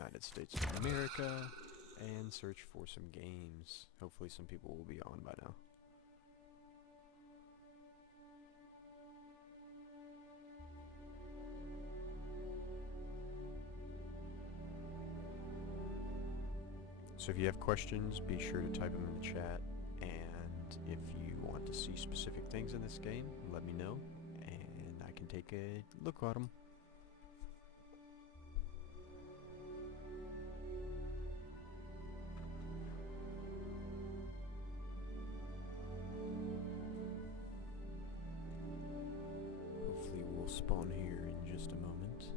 United States of America and search for some games. Hopefully some people will be on by now. So if you have questions, be sure to type them in the chat, and if you want to see specific things in this game, let me know, and I can take a look at them. Hopefully we'll spawn here in just a moment.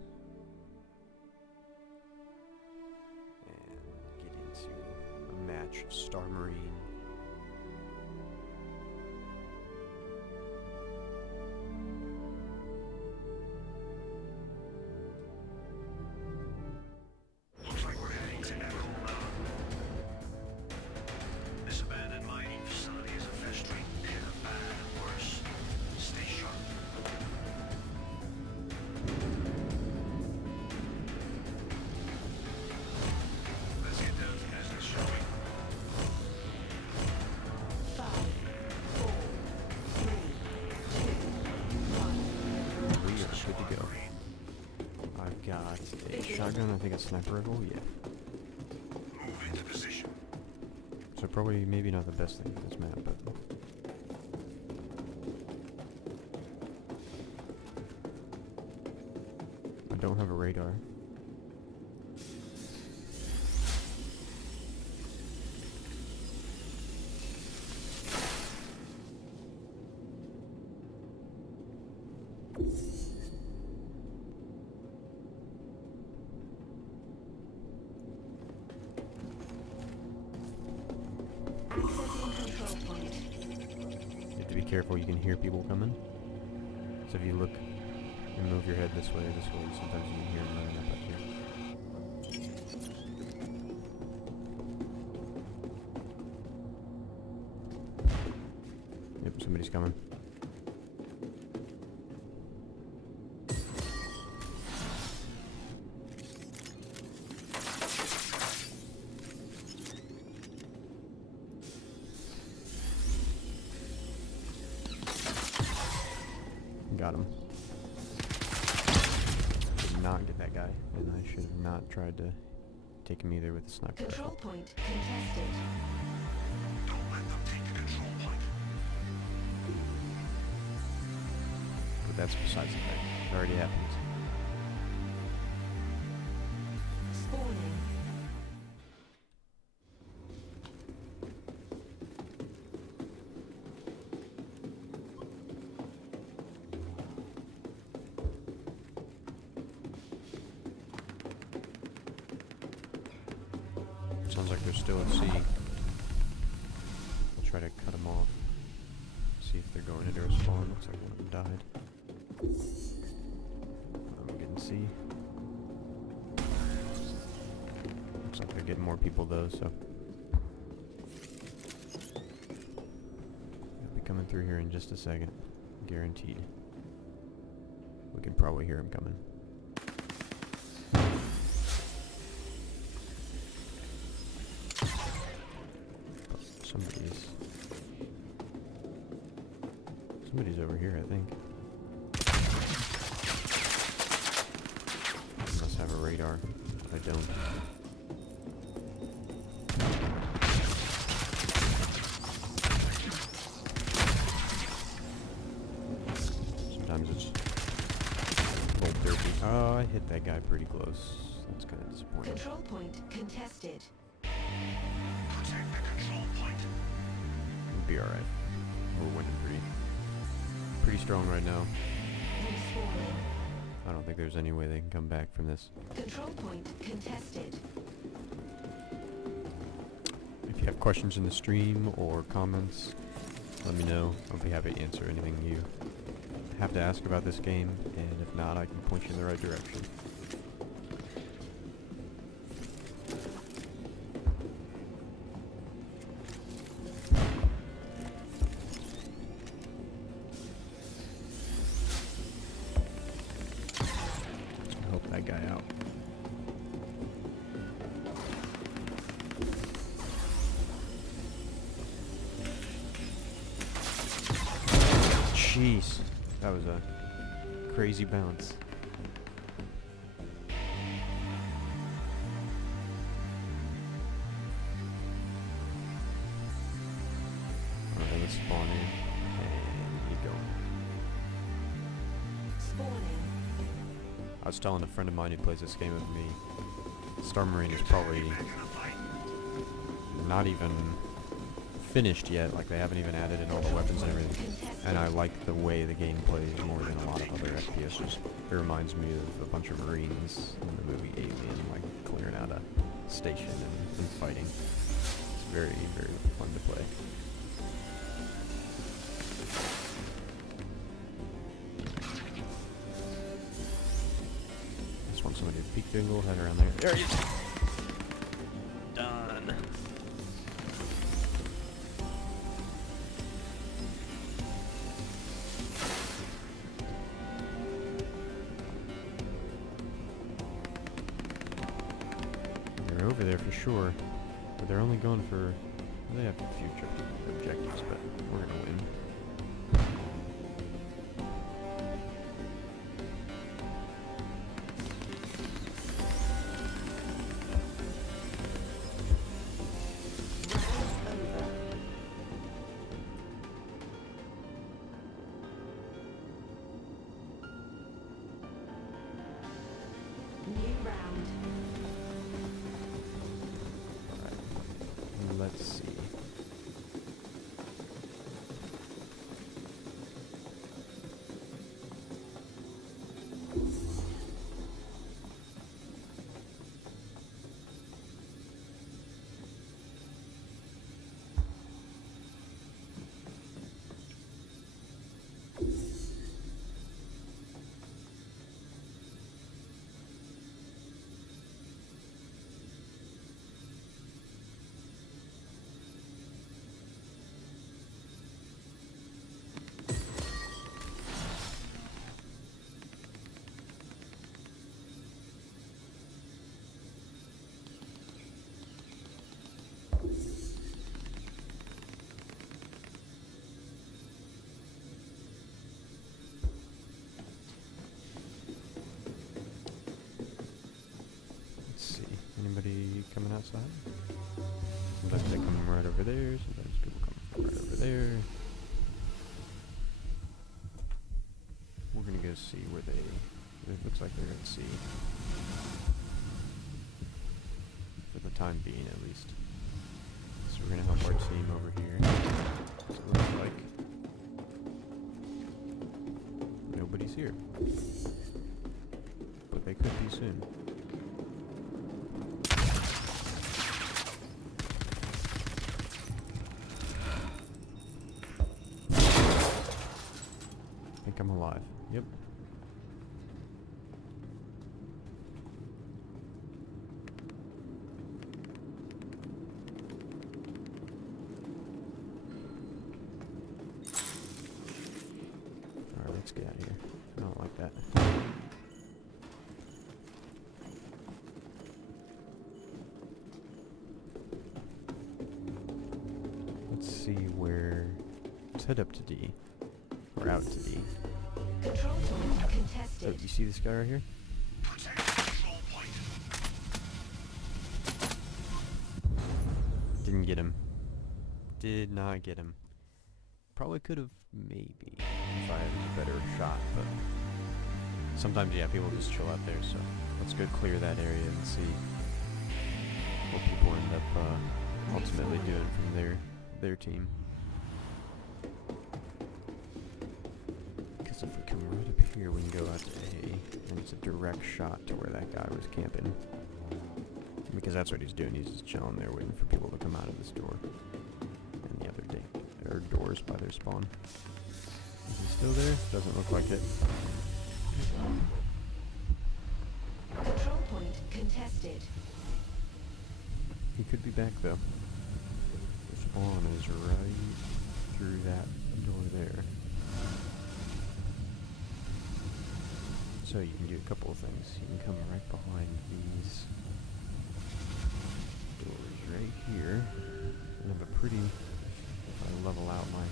A match of Star Marine. Looks like we're heading to Echo now. This abandoned mining facility is a festering pit of bad and worse. Stay sharp. Let's get down to business, shall we? 5, 4, 3, 2, 1. We are good to go. I've got a shotgun, I think a sniper rifle, yeah. Move into position. So probably maybe not the best thing for this map, but I don't have a radar. Accessing control point. You have to be careful, you can hear people coming. So if you look and move your head this way or this way, sometimes you can hear them running up here. Yep, somebody's coming. Got him. Did not get that guy, and I should have not tried to take him either with the sniper Control rifle. point contested. Don't let them take the control point. But that's besides the point. It already happened. Spawning. Sounds like they're still at sea. I'll try to cut them off. See if they're going into a spawn. Looks like one of them died. I'm getting C. Looks like they're getting more people though, so. They'll be coming through here in just a second. Guaranteed. We can probably hear them coming. Somebody's over here, I think. Must have a radar. I don't. Sometimes it's a little derpy. Oh, I hit that guy pretty close. That's kind of disappointing. Control point contested. Protect the control point. We'll be alright. We're winning pretty strong right now. Respawning. I don't think there's any way they can come back from this. Control point contested. If you have questions in the stream or comments, let me know. I'll be happy to answer anything you have to ask about this game, and if not, I can point you in the right direction. Help that guy out. Jeez, that was a crazy bounce. Alright, let's spawn in and keep going. Spawning. I was telling a friend of mine who plays this game with me, Star Marine is probably not even finished yet, like they haven't even added in all the weapons and everything. And I like the way the game plays more than a lot of other FPSs. It reminds me of a bunch of Marines in the movie Alien, like clearing out a station and fighting. It's very, very fun to play. Just want somebody to peek their little head around there. There you go. Done. They're over there for sure, but they're only going for. They have a few objectives, but we're gonna win. New round. Alright, let's see. Anybody coming outside? Sometimes they come right over there, sometimes people come from right over there. We're gonna go see where it looks like they're at sea. For the time being, at least. So we're gonna help our team over here. So it looks like nobody's here. But they could be soon. I think I'm alive. Yep. Alright, let's get out of here. I don't like that. Let's see where... Let's head up to D. Or out to D. Control point contested. Oh, you see this guy right here? Protect control point. Didn't get him. Did not get him. Probably could have, maybe, if I had a better shot, but sometimes, yeah, people just chill out there, so let's go clear that area and see what people end up ultimately doing from their team. Because if we come right up here, we can go out to A, and it's a direct shot to where that guy was camping. Because that's what he's doing, he's just chilling there waiting for people to come out of this door. And the other doors by their spawn. Is he still there? Doesn't look like it. Control point contested. He could be back though. The spawn is right through that door there. So you can do a couple of things. You can come right behind these doors right here and have a pretty, if I level out my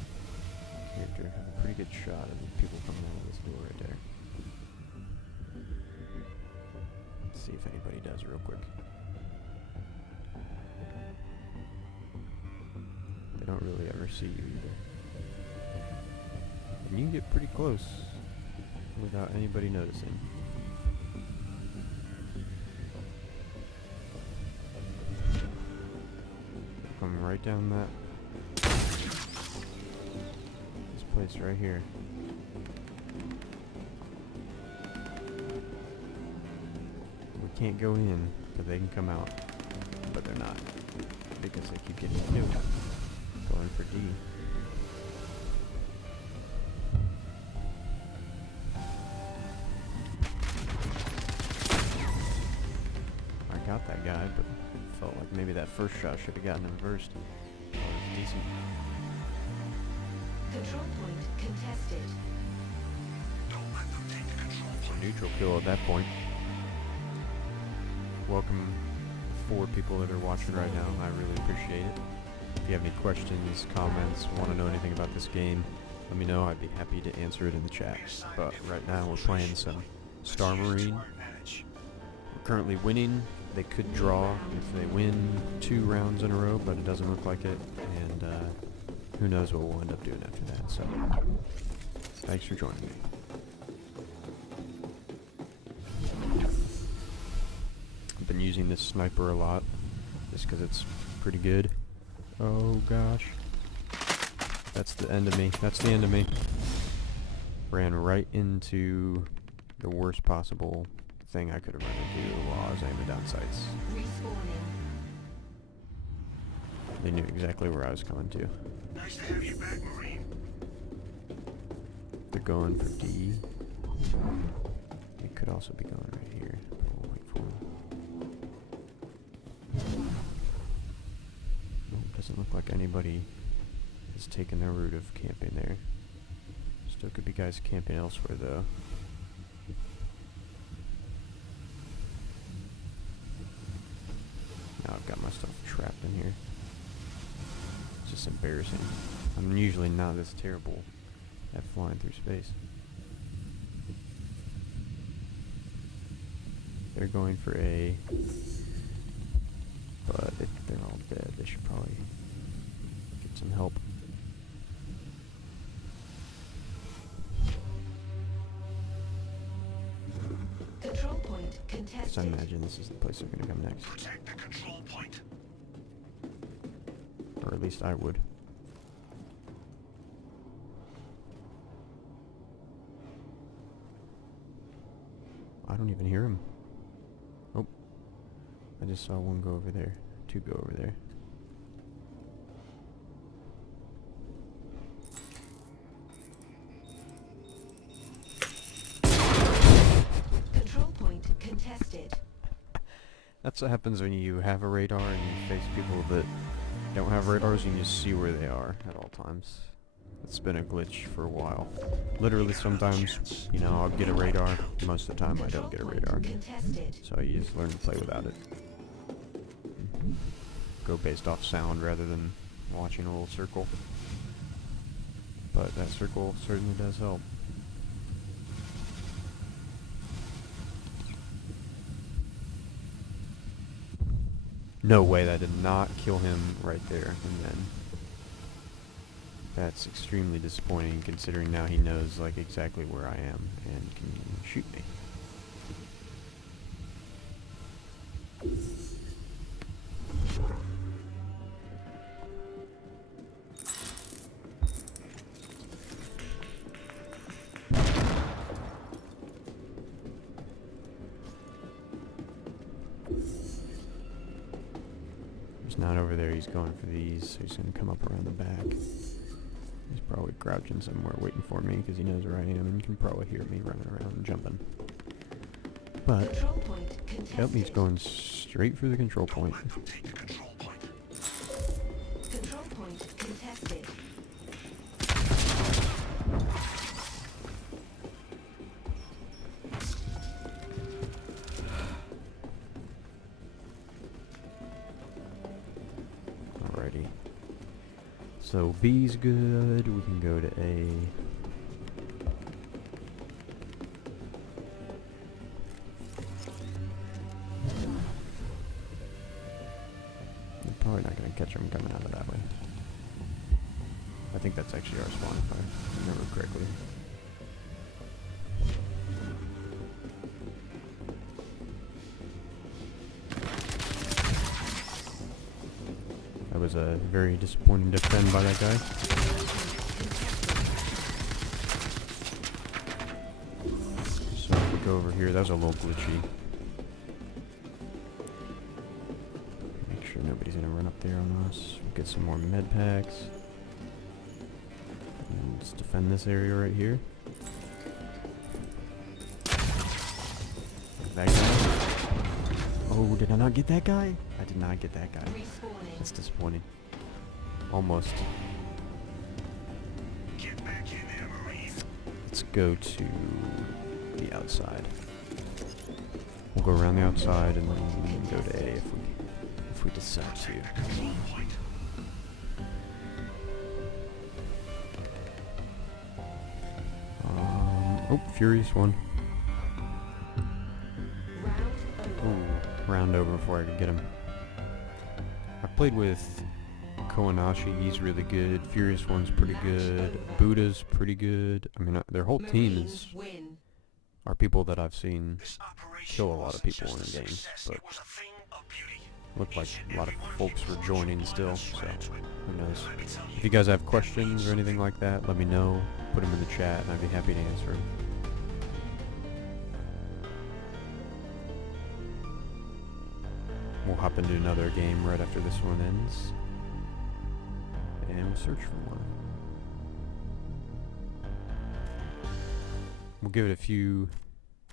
character, have a pretty good shot of See if anybody does real quick. They don't really ever see you either. And you can get pretty close without anybody noticing. Coming right down that this place right here. We can't go in, but they can come out. But they're not, because they keep getting killed. Going for D. I got that guy, but felt like maybe that first shot should have gotten him first. That was decent. Control point contested. Don't let them take the control So point. neutral kill at that point. Welcome 4 people that are watching right now. I really appreciate it. If you have any questions, comments, want to know anything about this game, let me know. I'd be happy to answer it in the chat. But right now we're playing some Star Marine. We're currently winning. They could draw if they win 2 rounds in a row, but it doesn't look like it. And who knows what we'll end up doing after that. So thanks for joining me. I've been using this sniper a lot just because it's pretty good. Oh gosh. That's the end of me. That's the end of me. Ran right into the worst possible thing I could have run into while I was aiming down sights. Respawning. They knew exactly where I was coming to. Nice to have you back, Marine. They're going for D. They could also be going right here. But we'll wait for them. Doesn't look like anybody has taken their route of camping there. Still could be guys camping elsewhere though. Now I've got my stuff trapped in here. It's just embarrassing. I'm usually not this terrible at flying through space. They're going for A. But if they're all dead, they should probably get some help. Control point So I contested. imagine this is the place they're going to come next. Protect the control point. Or at least I would. I don't even hear him. Oh. I just saw one go over there. 2 go over there. Control point contested. That's what happens when you have a radar and you face people that don't have radars. You can just see where they are at all times. It's been a glitch for a while. Literally sometimes, you know, I'll get a radar. Most of the time I don't get a radar. Contested. So you just learn to play without it. Go based off sound rather than watching a little circle. But that circle certainly does help. No way, that did not kill him right there and then. That's extremely disappointing considering now he knows like exactly where I am and can shoot me. He's not over there, he's going for these, so he's going to come up around the back. He's probably crouching somewhere waiting for me because he knows where I am and can probably hear me running around and jumping. But, Control point contested. yep, he's going straight for the control point. Let them take the control point. Control point contested. Alrighty. So B's good, we can go to A. probably not going to catch them coming out of that way. I think that's actually our spawn if I remember correctly. That was a very disappointing defend by that guy. So if we go over here, that was a little glitchy. Make sure nobody's gonna run up there on us. We'll get some more med packs. And let's defend this area right here. That guy. Oh, did I not get that guy? I did not get that guy. That's disappointing. Almost. Get back in there, Marine. Let's go to the outside. We'll go around the outside and then go to A if we decide to. Control point. Oh, Furious one. Round over. Ooh, round over before I could get him. I played with Kowanashi, he's really good. Furious one's pretty good. Buddha's pretty good. I mean, their whole team Marines is win. are people that I've seen This operation kill a lot of wasn't people in just the a game, success, but it was a thing of beauty. looked like Each and a lot of every one folks you were forged joining your still, blood so and sweat. who knows. Let me tell If you guys have questions or anything like that, let me know. Put them in the chat and I'd be happy to answer them. We'll hop into another game right after this one ends. And we'll search for more. We'll give it a few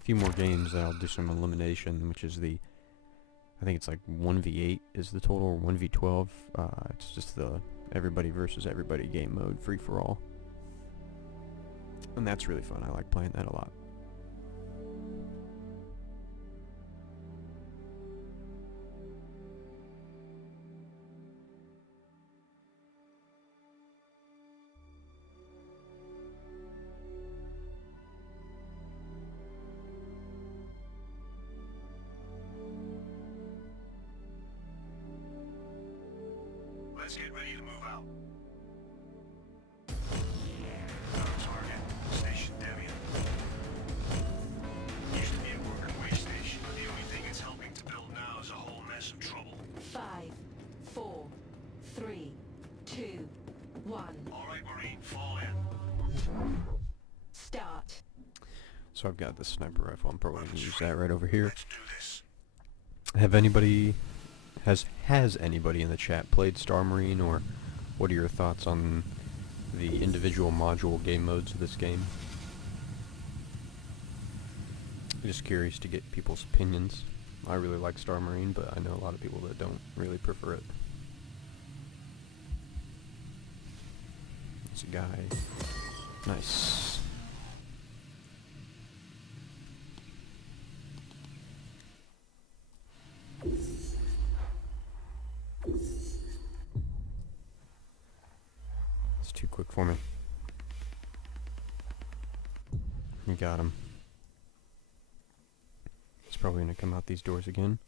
more games, then I'll do some elimination, which is the, I think it's like 1v8 is the total, or 1v12. It's just the everybody versus everybody game mode, free for all. And that's really fun, I like playing that a lot. Let's get ready to move out. Target, Station Debian. Used to be a work and waste station, but the only thing it's helping to build now is a whole mess of trouble. 5, 4, 3, 2, 1. All right, Marine, fall in. Start. So I've got this sniper rifle, I'm probably going to use that right over here. Let's do this. Have anybody, has anybody in the chat played Star Marine, or what are your thoughts on the individual module game modes of this game? Just curious to get people's opinions. I really like Star Marine, but I know a lot of people that don't really prefer it. It's a guy. Nice. It's too quick for me. You got him. He's probably gonna come out these doors again,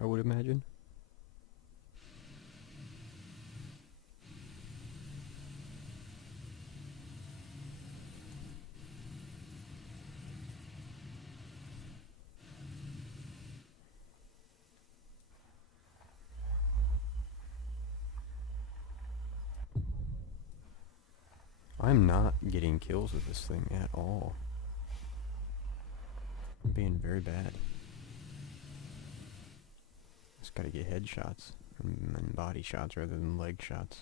I would imagine. I'm not getting kills with this thing at all. I'm being very bad. Just gotta get headshots and body shots rather than leg shots.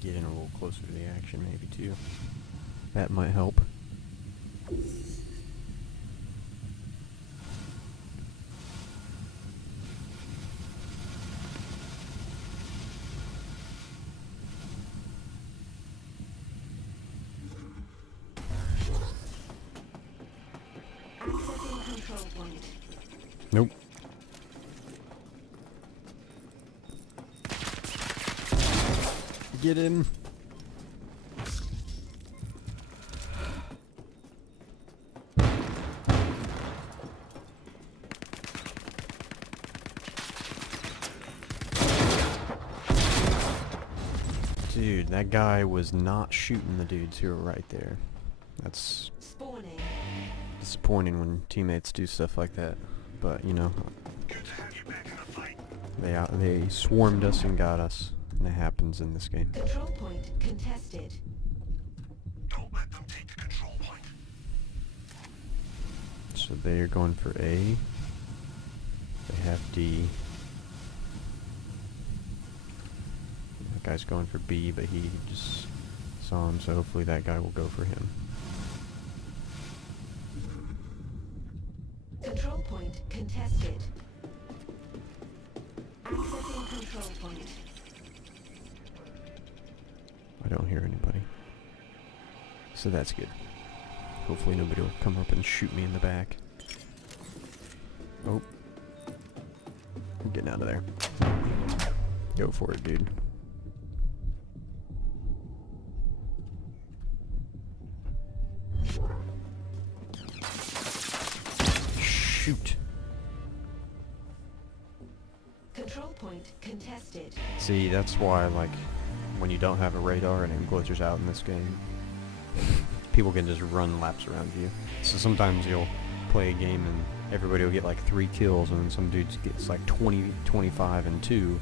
Get in a little closer to the action maybe too. That might help. Accessing control point. Nope. Get him. that guy was not shooting the dudes who were right there. That's Spawning. disappointing when teammates do stuff like that. But, you know, Good to have you back in the fight. they swarmed us and got us. And it happens in this game. Control point contested. Don't let them take the control point. So they're going for A. They have D. That guy's going for B, but he just saw him, so hopefully that guy will go for him. Control point contested. Accessing control point. I don't hear anybody. So that's good. Hopefully nobody will come up and shoot me in the back. Oh. I'm getting out of there. Go for it, dude. Shoot. Control point contested. See, that's why, like, when you don't have a radar and it glitches out in this game, people can just run laps around you. So sometimes you'll play a game and everybody will get like 3 kills, and then some dude gets like 20, 25, and 2.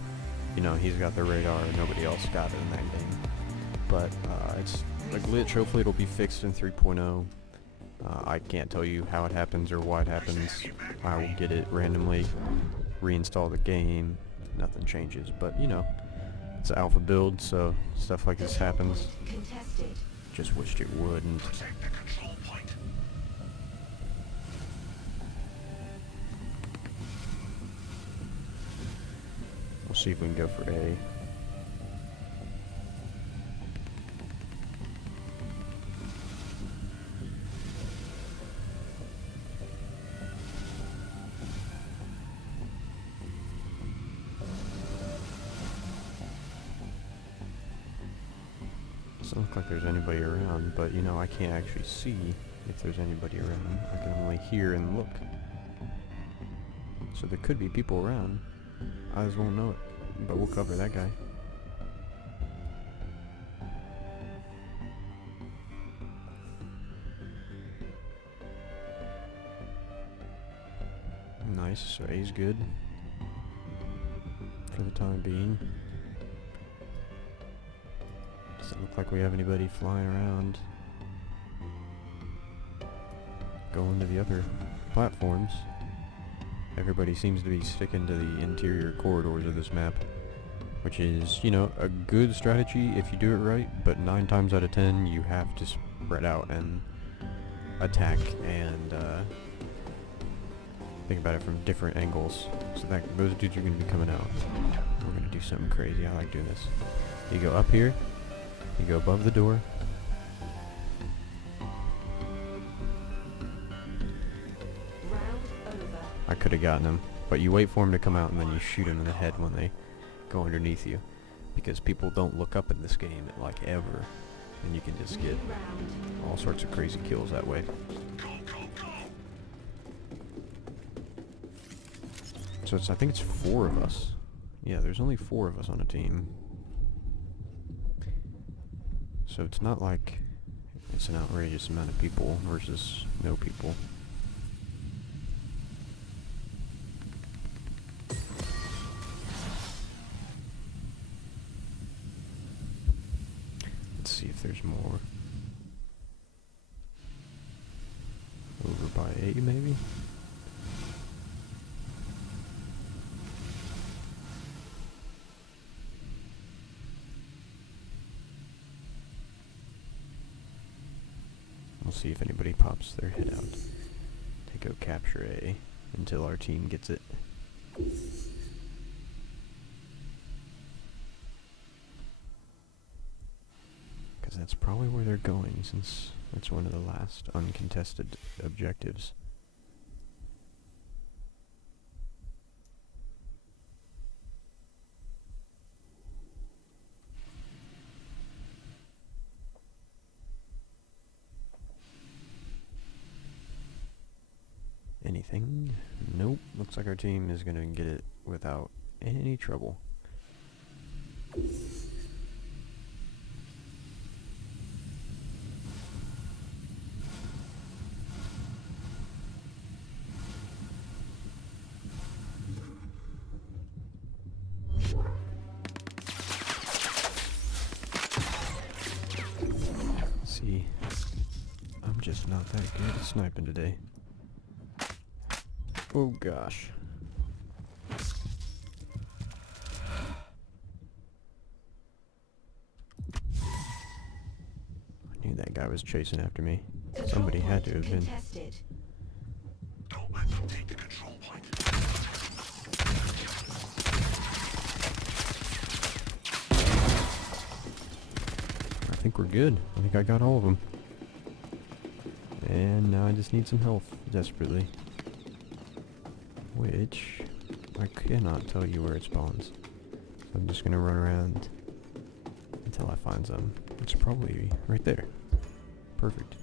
You know, he's got the radar and nobody else got it in that game. But it's a glitch. Hopefully it'll be fixed in 3.0. I can't tell you how it happens or why it happens. I will get it randomly, reinstall the game, nothing changes. But, you know, it's an alpha build, so stuff like this happens. Contested. Just wished it wouldn't. Protect the control point. We'll see if we can go for A. Doesn't look like there's anybody around, but you know, I can't actually see if there's anybody around. I can only hear and look. So there could be people around. Eyes won't know it, but we'll cover that guy. Nice, so A's good for the time being. Doesn't look like we have anybody flying around. Going to the other platforms. Everybody seems to be sticking to the interior corridors of this map, which is, you know, a good strategy if you do it right, but 9 times out of 10 you have to spread out and attack and think about it from different angles. So that those dudes are going to be coming out. We're going to do something crazy. I like doing this. You go up here, you go above the door. Round over. I could have gotten him, but you wait for him to come out and then you shoot him in the head when they go underneath you, because people don't look up in this game like ever, and you can just get New round. all sorts of crazy kills that way. Go, go, go. So I think it's 4 of us. Yeah, there's only 4 of us on a team. So it's not like it's an outrageous amount of people versus no people. Let's see if there's more. Over by 8 maybe? We'll see if anybody pops their head out to go capture A until our team gets it. Because that's probably where they're going, since that's one of the last uncontested objectives. Anything? Nope. Looks like our team is gonna get it without any trouble. just not that good at sniping today. Oh gosh. I knew that guy was chasing after me. Somebody had to have been. Contested. Don't let them take the control point. I think we're good. I think I got all of them. And now I just need some health desperately. Which I cannot tell you where it spawns. So I'm just gonna run around until I find some. It's probably right there. Perfect.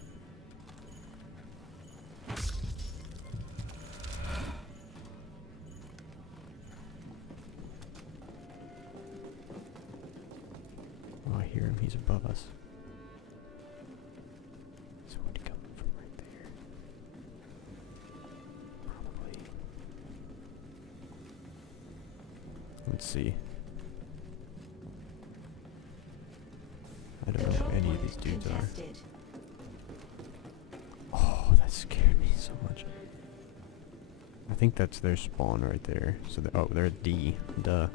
Oh, I hear him. He's above us. Somebody coming from right there. Probably. Let's see. I don't know who any of these dudes are. Oh, that scared me so much. I think that's their spawn right there. So, oh, they're at D. Duh.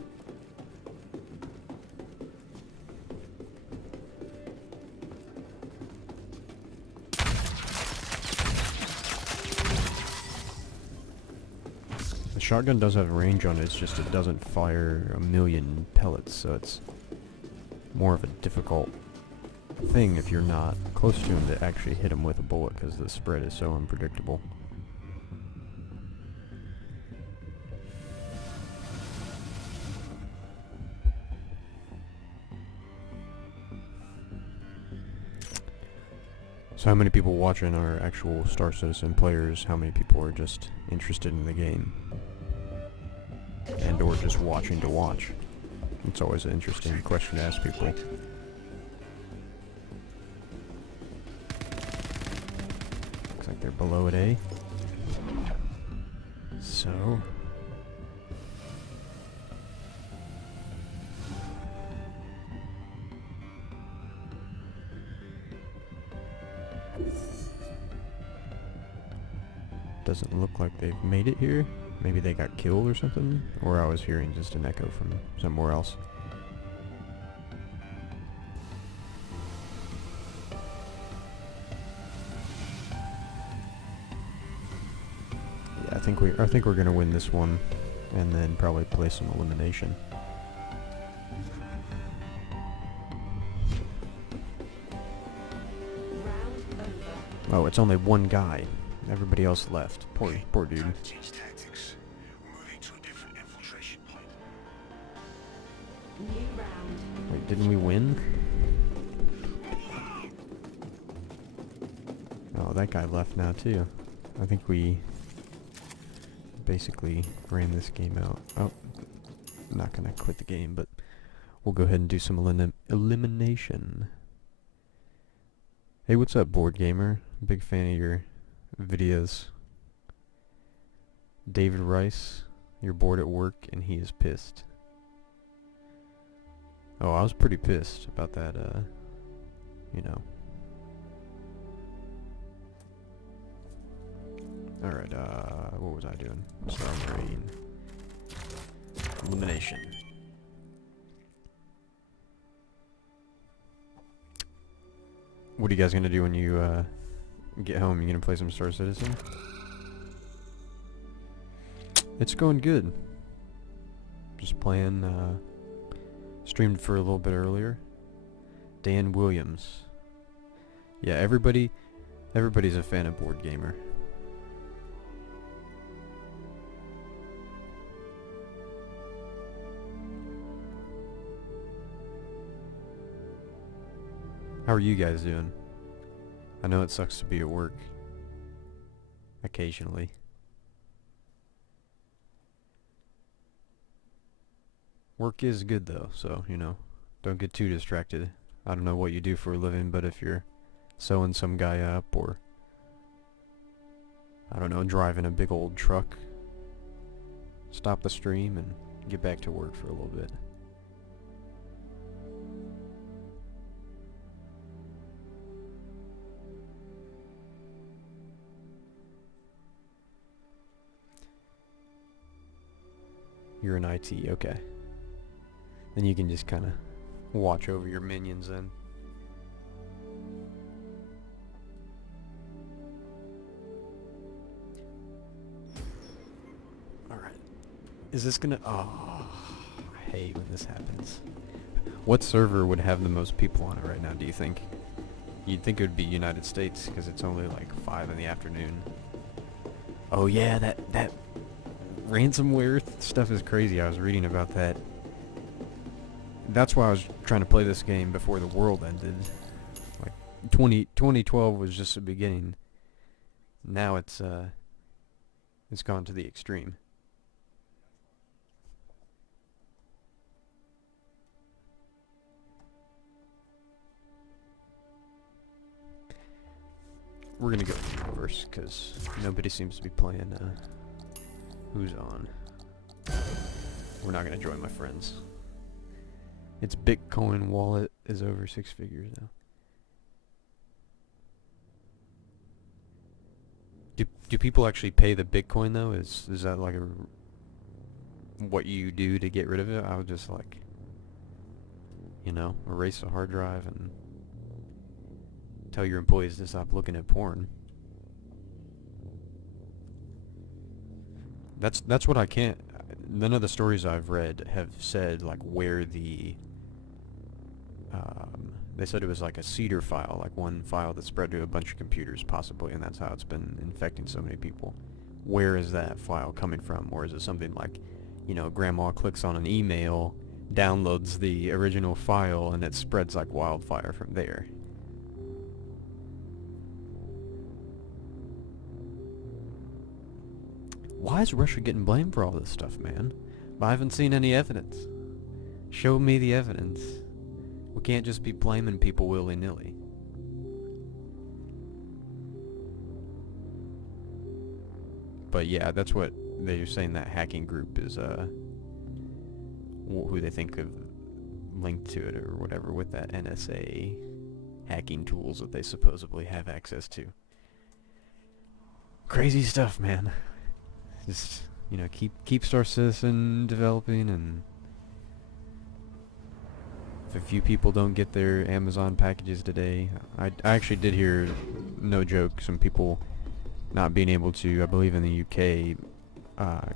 The shotgun does have range on it, it's just it doesn't fire a million pellets, so it's more of a difficult thing if you're not close to him to actually hit him with a bullet because the spread is so unpredictable. So how many people watching are actual Star Citizen players? How many people are just interested in the game? And or just watching to watch? It's always an interesting question to ask people. Looks like they're below at A. So... doesn't look like they've made it here. Maybe they got killed or something? Or I was hearing just an echo from somewhere else. Yeah, I think we're gonna win this one and then probably play some elimination. Oh, it's only one guy. Everybody else left. Poor dude. Time to change tactics. We're moving to a different infiltration point. New round. Wait, didn't we win? Oh, that guy left now too. I think we basically ran this game out. Oh, I'm not gonna quit the game, but we'll go ahead and do some elimination. Hey, what's up, Board Gamer? Big fan of your videos. David Rice, you're bored at work and he is pissed. Oh, I was pretty pissed about that, you know. Alright, what was I doing? Star Marine. Elimination. What are you guys gonna do when you, get home? You gonna play some Star Citizen? It's going good. Just playing, streamed for a little bit earlier. Dan Williams. Yeah, everybody's a fan of Board Gamer. How are you guys doing? I know it sucks to be at work. Occasionally. Work is good though, so, you know, don't get too distracted. I don't know what you do for a living, but if you're sewing some guy up or, I don't know, driving a big old truck, stop the stream and get back to work for a little bit. You're in IT, okay. Then you can just kind of watch over your minions then. Alright. Is this gonna... Oh, I hate when this happens. What server would have the most people on it right now, do you think? You'd think it would be United States, because it's only like 5 in the afternoon. Oh yeah, that ransomware stuff is crazy. I was reading about that. That's why I was trying to play this game before the world ended. Like 2012 was just the beginning. Now it's gone to the extreme. We're gonna go reverse because nobody seems to be playing Who's On. We're not gonna join my friends. Its Bitcoin wallet is over 6 figures now. Do people actually pay the Bitcoin though? Is that like what you do to get rid of it? I would just like, you know, erase the hard drive and tell your employees to stop looking at porn. That's what I can't. None of the stories I've read have said like where the they said it was like a seeder file, like one file that spread to a bunch of computers possibly, and that's how it's been infecting so many people. Where is that file coming from? Or is it something like, you know, grandma clicks on an email, downloads the original file, and it spreads like wildfire from there? Why is Russia getting blamed for all this stuff, man? I haven't seen any evidence. Show me the evidence. We can't just be blaming people willy-nilly. But yeah, that's what they're saying, that hacking group is who they think have linked to it or whatever with that NSA hacking tools that they supposedly have access to. Crazy stuff, man. Just, you know, keep Star Citizen developing, and if a few people don't get their Amazon packages today, I actually did hear, no joke, some people not being able to, I believe in the UK,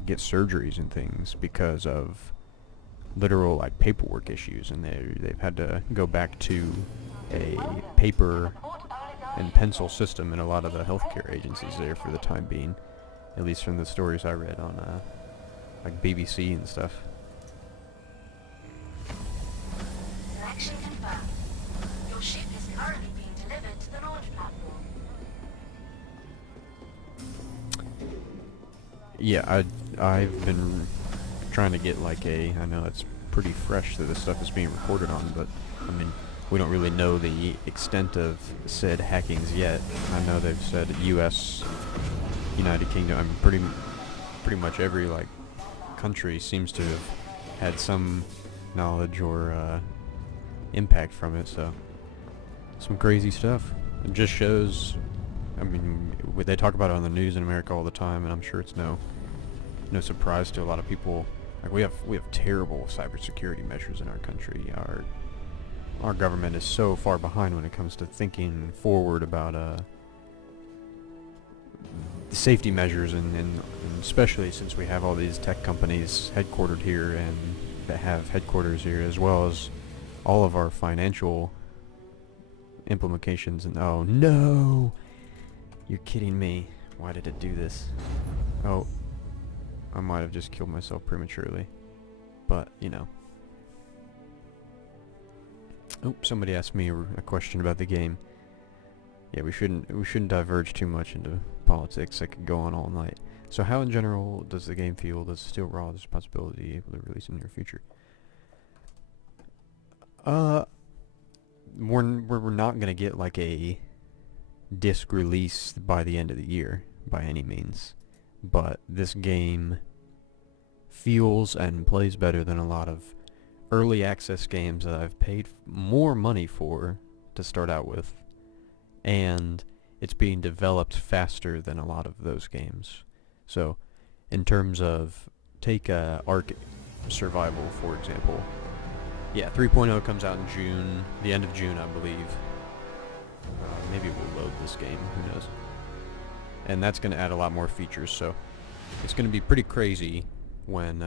get surgeries and things because of literal like paperwork issues, and they've had to go back to a paper and pencil system in a lot of the healthcare agencies there for the time being, at least from the stories I read on like BBC and stuff. Selection confirmed. Your ship is currently being delivered to the launch platform. Yeah, I've been trying to get like I know it's pretty fresh that this stuff is being recorded on, but I mean, we don't really know the extent of said hackings yet. I know they've said US, United Kingdom, I mean pretty much every like country seems to have had some knowledge or impact from it, so some crazy stuff. It just shows, I mean, they talk about it on the news in America all the time, and I'm sure it's no surprise to a lot of people. Like we have terrible cybersecurity measures in our country. Our government is so far behind when it comes to thinking forward about safety measures, and especially since we have all these tech companies headquartered here and that have headquarters here, as well as all of our financial implications. And oh no, you're kidding me. Why did it do this? Oh, I might have just killed myself prematurely, but you know. Oh, somebody asked me a question about the game. Yeah, we shouldn't diverge too much into politics. That could go on all night. So how in general does the game feel? Does it still raw? There's a possibility able to release in the near future? We're not gonna get like a disc release by the end of the year by any means, but this game feels and plays better than a lot of early access games that I've paid more money for to start out with, and it's being developed faster than a lot of those games. So in terms of take survival, for example. Yeah, 3.0 comes out in June, the end of June, I believe. Maybe we'll load this game, who knows. And that's going to add a lot more features, so it's going to be pretty crazy when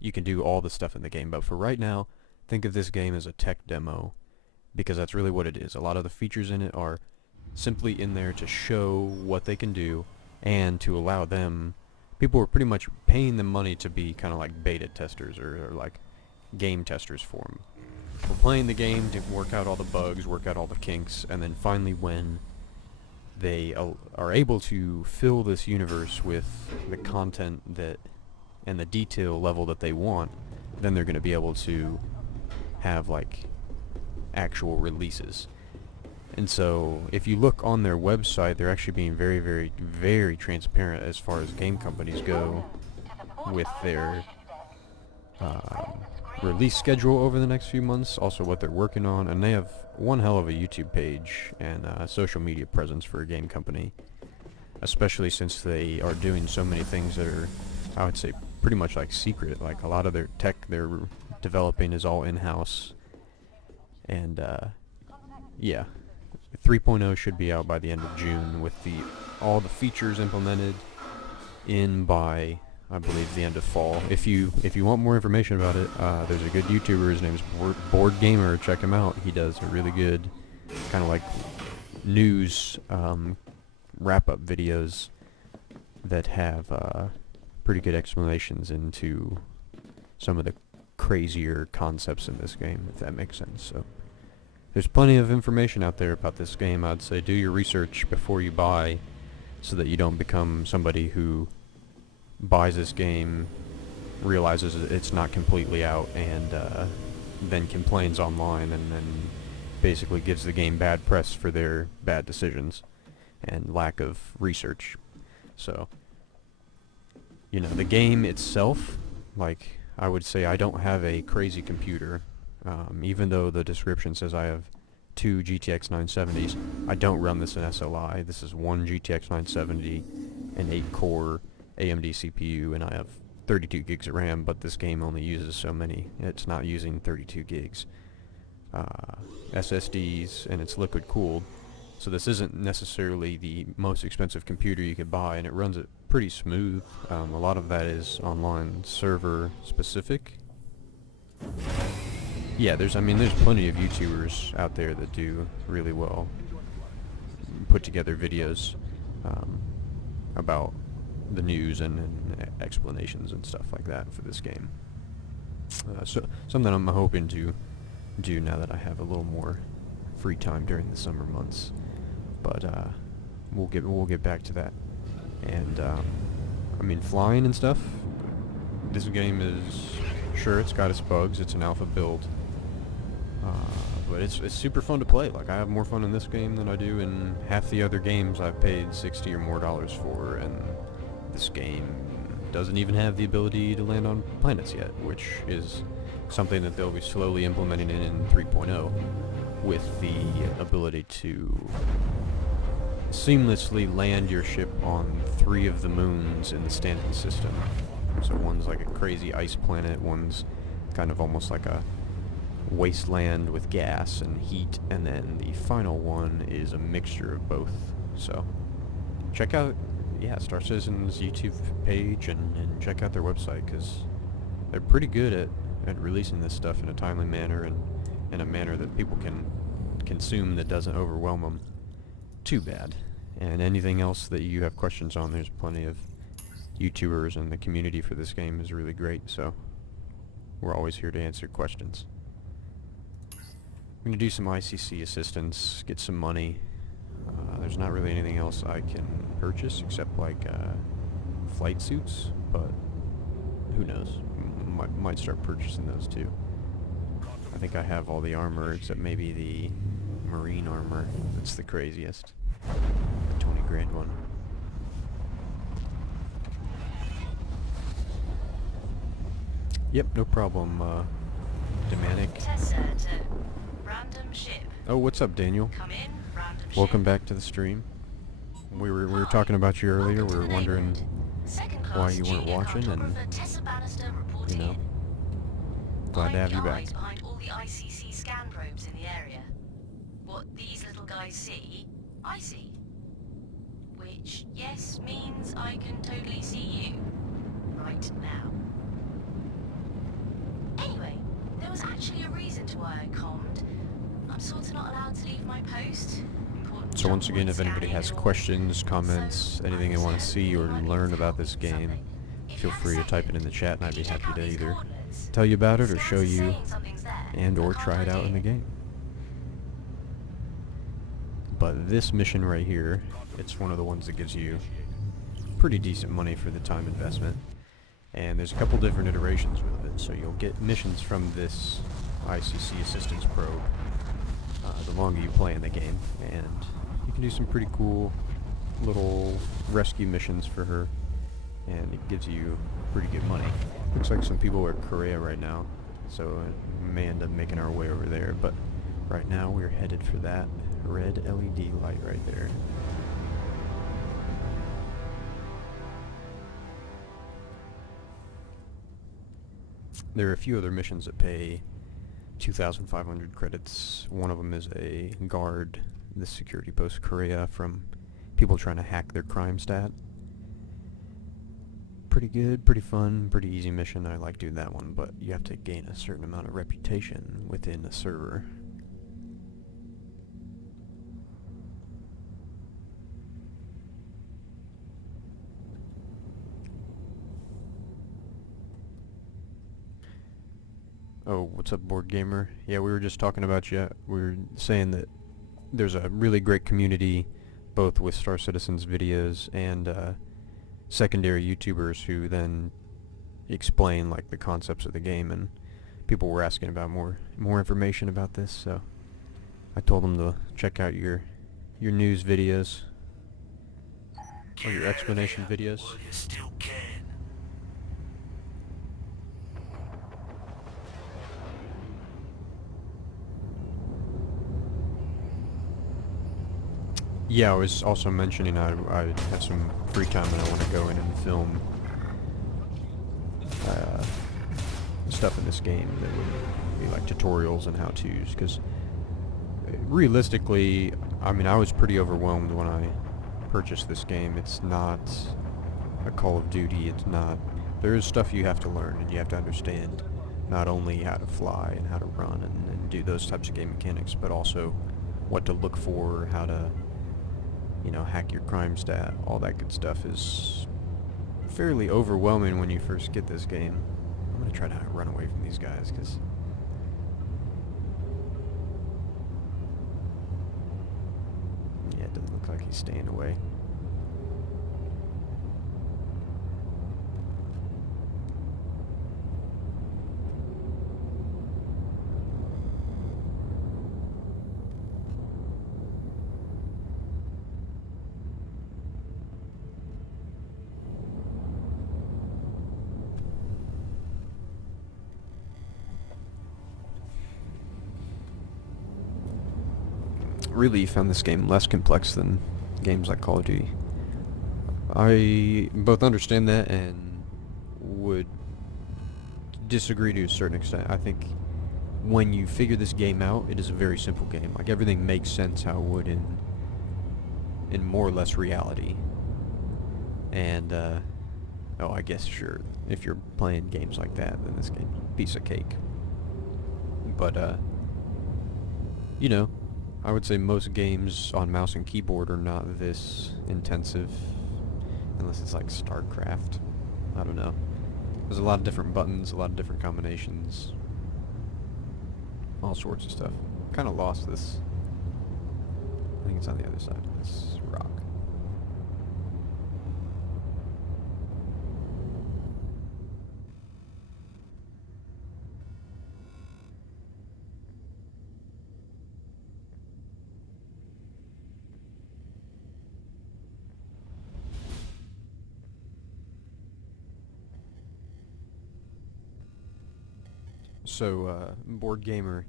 you can do all the stuff in the game. But for right now, think of this game as a tech demo, because that's really what it is. A lot of the features in it are simply in there to show what they can do and to allow them... People were pretty much paying them money to be kind of like beta testers or like game testers for them. We're playing the game to work out all the bugs, work out all the kinks, and then finally when they are able to fill this universe with the content that and the detail level that they want, then they're going to be able to have like actual releases. And so if you look on their website, they're actually being very, very, very transparent as far as game companies go with their release schedule over the next few months, also what they're working on, and they have one hell of a YouTube page and social media presence for a game company, especially since they are doing so many things that are, I would say, pretty much like secret. Like a lot of their tech they're developing is all in-house, and yeah, 3.0 should be out by the end of June with all the features implemented in by, I believe, the end of fall. If you want more information about it, there's a good YouTuber. His name is Board Gamer. Check him out. He does a really good kind of like news wrap-up videos that have pretty good explanations into some of the crazier concepts in this game, if that makes sense. So there's plenty of information out there about this game. I'd say do your research before you buy, so that you don't become somebody who buys this game, realizes it's not completely out, and then complains online, and then basically gives the game bad press for their bad decisions and lack of research. So, you know, the game itself, like, I would say I don't have a crazy computer. Even though the description says I have 2 GTX 970s, I don't run this in SLI. This is one GTX 970, an 8-core AMD CPU, and I have 32 gigs of RAM, but this game only uses so many. It's not using 32 gigs. SSDs, and it's liquid cooled, so this isn't necessarily the most expensive computer you could buy, and it runs it pretty smooth. A lot of that is online server specific. Yeah, there's plenty of YouTubers out there that do really well put together videos about the news and explanations and stuff like that for this game. So something I'm hoping to do now that I have a little more free time during the summer months. But we'll get back to that. And I mean, flying and stuff. This game is, sure, it's got its bugs. It's an alpha build. But it's super fun to play. Like, I have more fun in this game than I do in half the other games I've paid $60 or more for, and this game doesn't even have the ability to land on planets yet, which is something that they'll be slowly implementing in 3.0, with the ability to seamlessly land your ship on 3 of the moons in the standing system. So one's like a crazy ice planet, one's kind of almost like a wasteland with gas and heat, and then the final one is a mixture of both. So check out, yeah, Star Citizen's YouTube page and check out their website, because they're pretty good at releasing this stuff in a timely manner and in a manner that people can consume that doesn't overwhelm them too bad. And anything else that you have questions on, there's plenty of YouTubers, and the community for this game is really great, so we're always here to answer questions. I'm going to do some ICC assistance, get some money. There's not really anything else I can purchase except like flight suits, but who knows, might start purchasing those too. I think I have all the armor except maybe the marine armor. That's the craziest, the 20 grand one. Yep, no problem, Demanic. Tessa to random ship. Oh, what's up, Daniel? Come in, random ship. Welcome back to the stream. We were talking about you earlier. We were wondering why you weren't watching, and you know. Glad to have you back. Eyes behind all the ICC scan probes in the area. What these little guys see, I see. Which, yes, means I can totally see you. Right now. Anyway, there was actually a reason to why I commed. I'm sort of not allowed to leave my post. Important So once jump again, point if anybody scanning has and all. questions, comments, So, anything they want to I see or might learn need to about help this with game, something. If feel you have a free to type it second, in the chat and could I'd be you check happy out to these either coordinates? tell you about it or Scans show are you saying something's there, and but or I try can't it out in the ID it. game. But this mission right here, it's one of the ones that gives you pretty decent money for the time investment. And there's a couple different iterations with it, so you'll get missions from this ICC assistance probe the longer you play in the game, and you can do some pretty cool little rescue missions for her, and it gives you pretty good money. Looks like some people are at Korea right now, so we may end up making our way over there, but right now we're headed for that red LED light right there. There are a few other missions that pay 2,500 credits. One of them is a guard the security post Korea from people trying to hack their crime stat. Pretty good, pretty fun, pretty easy mission. I like doing that one, but you have to gain a certain amount of reputation within a server. Oh, what's up, Board Gamer? Yeah, we were just talking about you. We were saying that there's a really great community, both with Star Citizen's videos and secondary YouTubers who then explain like the concepts of the game, and people were asking about more information about this, so I told them to check out your news videos or your explanation videos. While you still can. Yeah, I was also mentioning I have some free time and I want to go in and film stuff in this game that would be like tutorials and how-tos, because realistically, I mean, I was pretty overwhelmed when I purchased this game. It's not a Call of Duty. It's not. There is stuff you have to learn, and you have to understand not only how to fly and how to run and do those types of game mechanics, but also what to look for, how to, you know, hack your crime stat. All that good stuff is fairly overwhelming when you first get this game. I'm going to try to run away from these guys, because yeah, it doesn't look like he's staying away. Really found this game less complex than games like Call of Duty. I both understand that and would disagree to a certain extent. I think when you figure this game out, it is a very simple game. Like, everything makes sense how it would in more or less reality. And oh, I guess sure, if you're playing games like that, then this game's a piece of cake. But you know, I would say most games on mouse and keyboard are not this intensive, unless it's like StarCraft. I don't know. There's a lot of different buttons, a lot of different combinations, all sorts of stuff. Kind of lost this. I think it's on the other side of this rock. So, Board Gamer,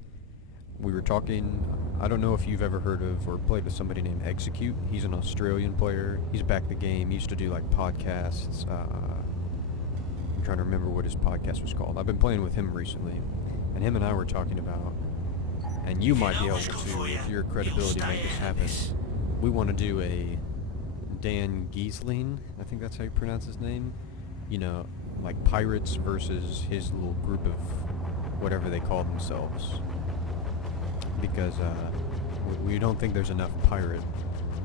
we were talking, I don't know if you've ever heard of or played with somebody named Execute. He's an Australian player. He's back in the game. He used to do like podcasts, trying to remember what his podcast was called. I've been playing with him recently, and him and I were talking about, and you might be able to, with your credibility, make this happen. We want to do a Dan Giesling, I think that's how you pronounce his name. You know, like pirates versus his little group of whatever they call themselves. Because we don't think there's enough pirate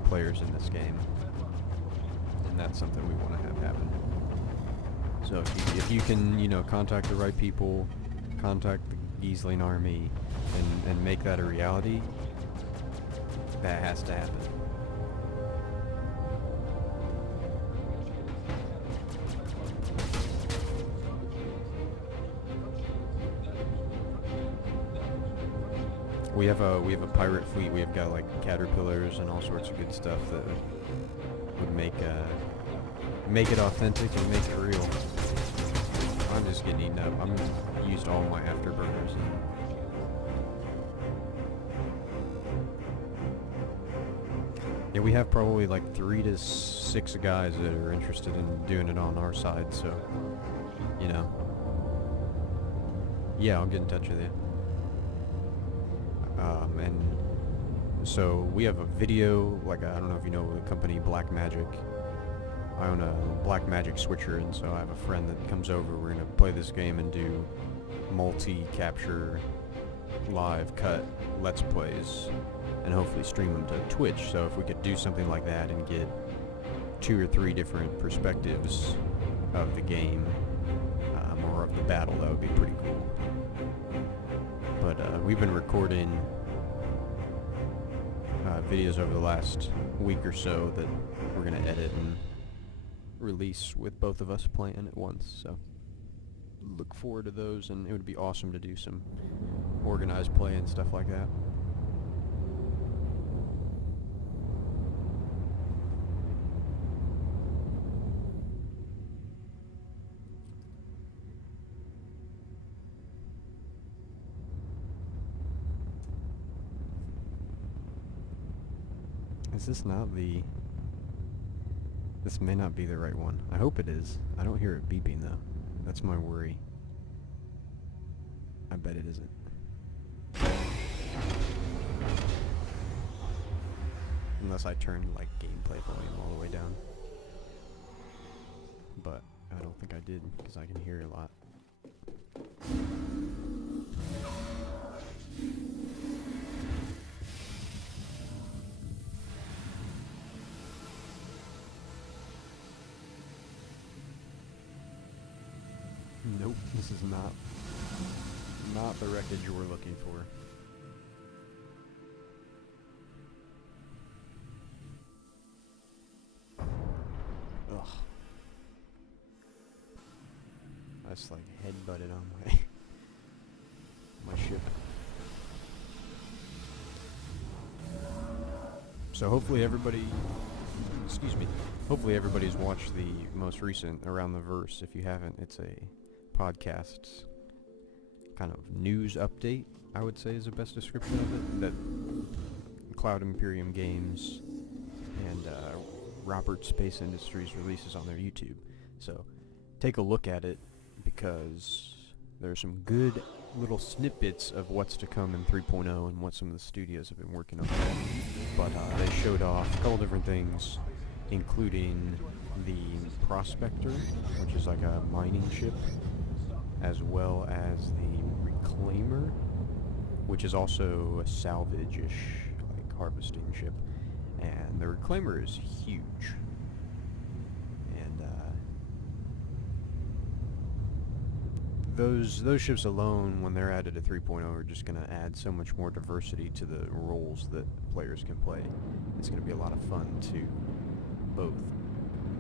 players in this game, and that's something we want to have happen. So if you can, you know, contact the right people, contact the Giesling army, and make that a reality, that has to happen. We have a pirate fleet. We have got like caterpillars and all sorts of good stuff that would make it authentic and make it real. I'm just getting eaten up. I'm used all my afterburners. Yeah, we have probably like 3 to 6 guys that are interested in doing it on our side. So, you know, yeah, I'll get in touch with you. And so we have a video, like I don't know if you know the company Black Magic. I own a Black Magic switcher, and so I have a friend that comes over. We're gonna play this game and do multi-capture, live cut Let's Plays, and hopefully stream them to Twitch. So if we could do something like that and get 2 or 3 different perspectives of the game, or of the battle, that would be pretty cool. But we've been recording videos over the last week or so that we're going to edit and release with both of us playing at once. So look forward to those, and it would be awesome to do some organized play and stuff like that. Is this not the... This may not be the right one. I hope it is. I don't hear it beeping though. That's my worry. I bet it isn't. Unless I turn like gameplay volume all the way down. But I don't think I did, because I can hear it a lot. Nope, this is not the wreckage we're looking for. Ugh. I just like headbutted on my ship. So hopefully everybody, excuse me, hopefully everybody's watched the most recent Around the Verse. If you haven't, it's a podcast kind of news update, I would say is the best description of it, that Cloud Imperium Games and Robert Space Industries releases on their YouTube. So take a look at it, because there's some good little snippets of what's to come in 3.0 and what some of the studios have been working on. But they showed off a couple different things, including the Prospector, which is like a mining ship, as well as the Reclaimer, which is also a salvage-ish, like harvesting ship. And the Reclaimer is huge. And those ships alone, when they're added to 3.0, are just going to add so much more diversity to the roles that players can play. It's going to be a lot of fun to both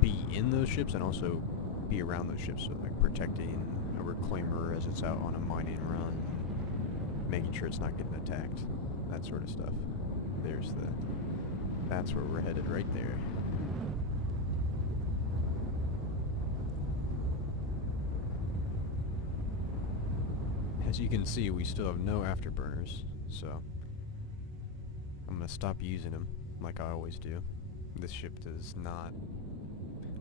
be in those ships and also be around those ships, so like protecting a Reclaimer as it's out on a mining run, making sure it's not getting attacked, that sort of stuff. That's where we're headed right there. As you can see, we still have no afterburners, so I'm gonna stop using them like I always do. This ship does not...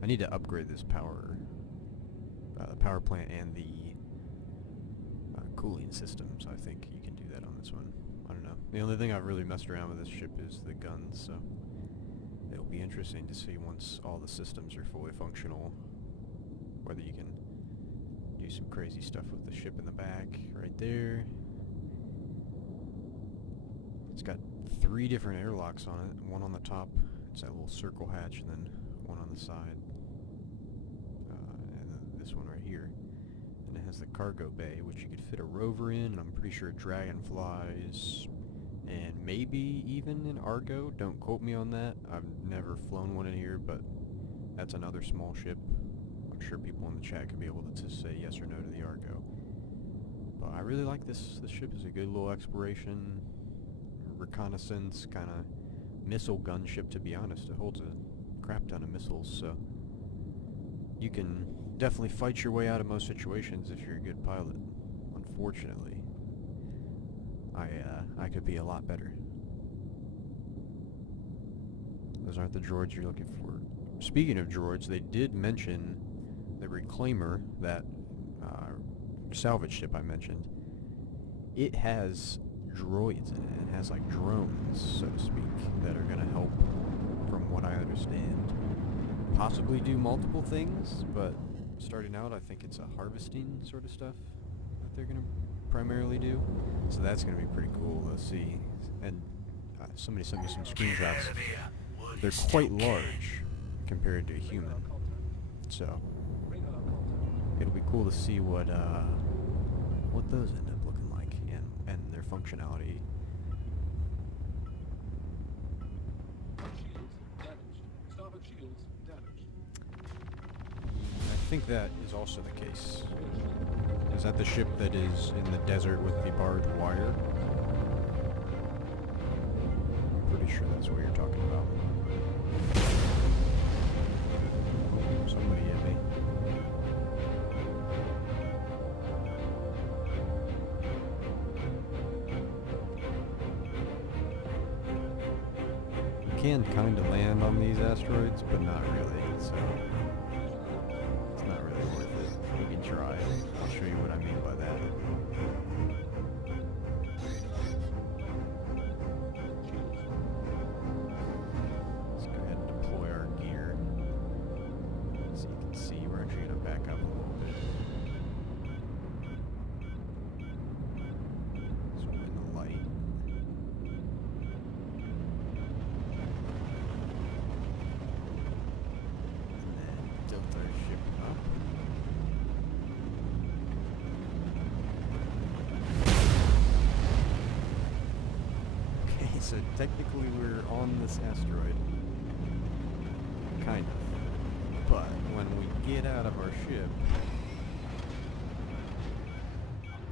I need to upgrade this power the power plant and the cooling systems. I think you can do that on this one. I don't know. The only thing I've really messed around with this ship is the guns, so it'll be interesting to see once all the systems are fully functional, whether you can do some crazy stuff with the ship in the back, right there. It's got 3 different airlocks on it. One on the top, it's that little circle hatch, and then one on the side. And then this one right here. And it has the cargo bay, which you could fit a rover in, and I'm pretty sure dragonflies, and maybe even an Argo. Don't quote me on that. I've never flown one in here, but that's another small ship. I'm sure people in the chat could be able to say yes or no to the Argo. But I really like this. This ship is a good little exploration, reconnaissance, kind of missile gunship, to be honest. It holds a crap ton of missiles, so you can definitely fight your way out of most situations if you're a good pilot. Unfortunately, I could be a lot better. Those aren't the droids you're looking for. Speaking of droids, they did mention the Reclaimer, that salvage ship I mentioned. It has droids in it. It has like drones, so to speak, that are going to help, from what I understand, possibly do multiple things, but starting out I think it's a harvesting sort of stuff that they're going to primarily do. So that's going to be pretty cool to see. And somebody sent me some screenshots. They're quite large compared to a human, so it'll be cool to see what those end up looking like, and their functionality. I think that is also the case. Is that the ship that is in the desert with the barbed wire? I'm pretty sure that's what you're talking about. Somebody hit me. You can kind of land on these asteroids, but not really, so it's not really worth it. You can try. I'll show you what I mean by that. Let's go ahead and deploy our gear. So you can see we're actually going to back up a little bit. So we're in the light. And then tilt our ship up. Okay, so technically we're on this asteroid. Kind of. But when we get out of our ship,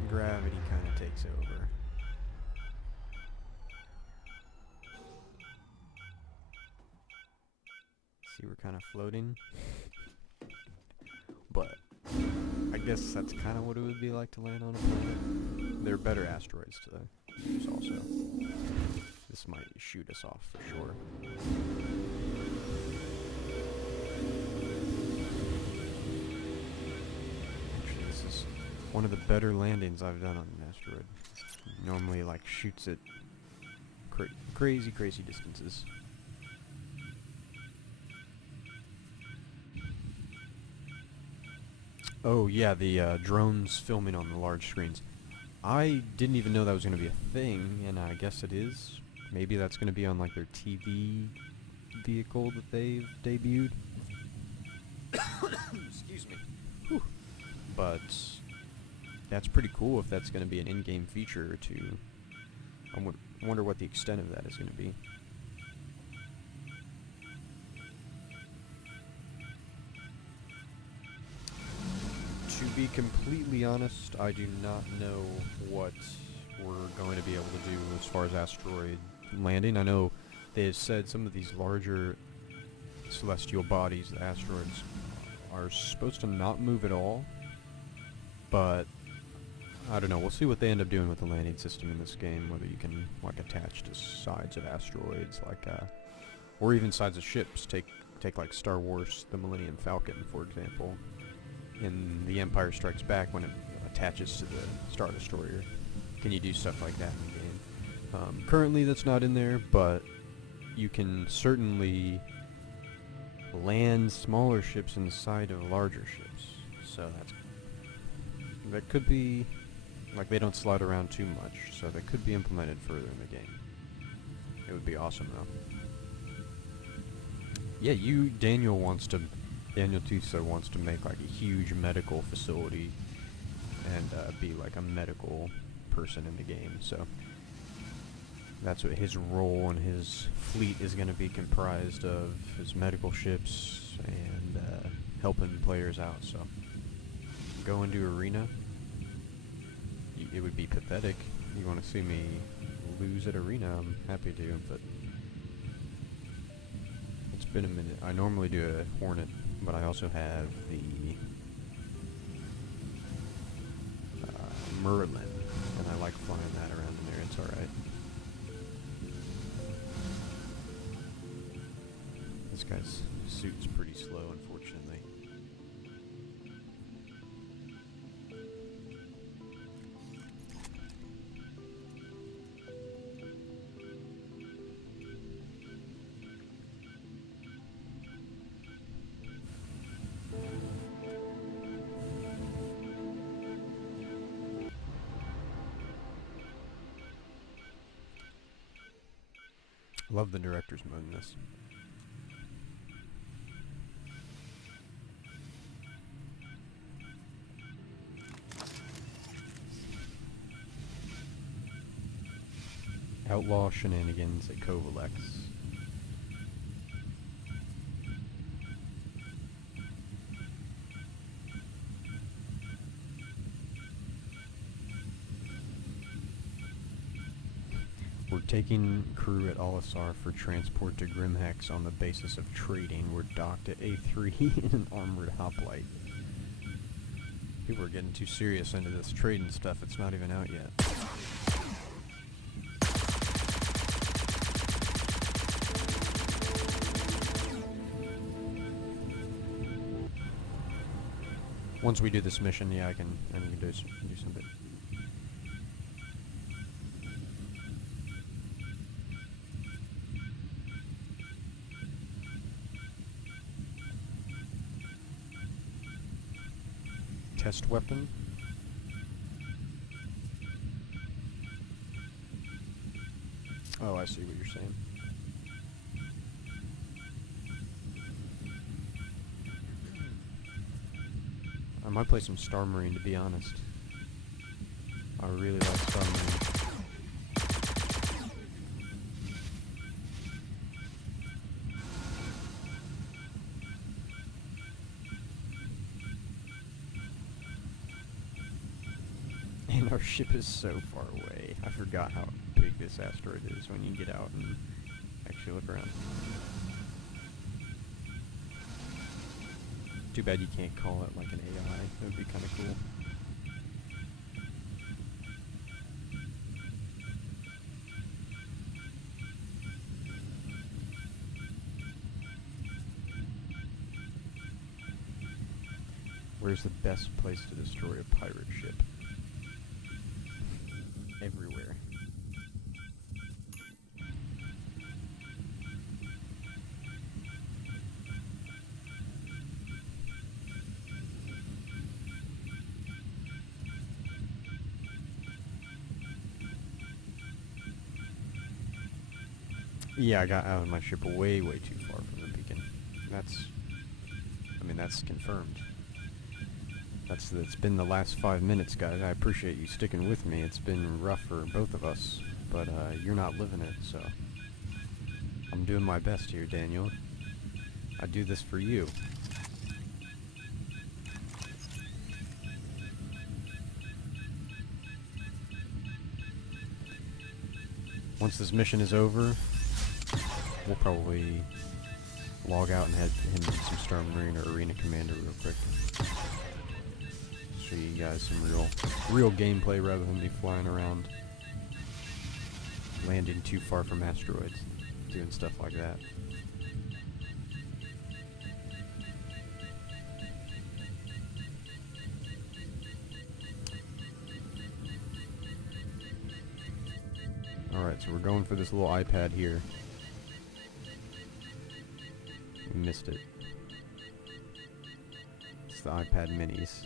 gravity kind of takes over. See, we're kind of floating. But I guess that's kind of what it would be like to land on a planet. There are better asteroids to use also. This might shoot us off for sure. Actually, this is one of the better landings I've done on an asteroid. Normally, like, shoots at crazy distances. Oh yeah, the drones filming on the large screens. I didn't even know that was going to be a thing, and I guess it is. Maybe that's going to be on like their TV vehicle that they've debuted. Excuse me. Whew. But that's pretty cool if that's going to be an in-game feature to... I wonder what the extent of that is going to be. To be completely honest, I do not know what we're going to be able to do as far as asteroid landing. I know they have said some of these larger celestial bodies, the asteroids, are supposed to not move at all, but I don't know. We'll see what they end up doing with the landing system in this game, whether you can like attach to sides of asteroids, like or even sides of ships. Take like Star Wars, the Millennium Falcon, for example. in The Empire Strikes Back when it attaches to the Star Destroyer. Can you do stuff like that in the game? Currently that's not in there, but you can certainly land smaller ships inside of larger ships. So that could be, like, they don't slide around too much, so that could be implemented further in the game. It would be awesome though. Yeah, Daniel Tuso wants to make like a huge medical facility and be like a medical person in the game, so that's what his role and his fleet is going to be comprised of, his medical ships and helping players out. So go into arena. It would be pathetic. You want to see me lose at arena, I'm happy to, but it's been a minute. I normally do a Hornet, but I also have the Merlin, and I like flying that around in there. It's alright. This guy's suit's pretty slow, unfortunately. Love the director's mode in this. Outlaw shenanigans at Kovalex. We're taking crew at Olisar for transport to Grimhex on the basis of trading. We're docked at A3 in an armored hoplite. People are getting too serious into this trading stuff. It's not even out yet. Once we do this mission, yeah, I can do something. Test weapon. Oh, I see what you're saying. I might play some Star Marine, to be honest. I really like Star Marine. And our ship is so far away. I forgot how big this asteroid is when you get out and actually look around. Too bad you can't call it like an AI. That would be kind of cool. Where's the best place to destroy a pirate ship? Everywhere. Yeah, I got out of my ship way too far from the beacon. That's confirmed. It's been the last 5 minutes, guys. I appreciate you sticking with me. It's been rough for both of us, but you're not living it, so I'm doing my best here, Daniel. I do this for you. Once this mission is over, we'll probably log out and head into some Star Marine or Arena Commander real quick. Show you guys some real gameplay rather than me flying around, landing too far from asteroids, doing stuff like that. Alright, so we're going for this little iPad here. We missed it. It's the iPad minis.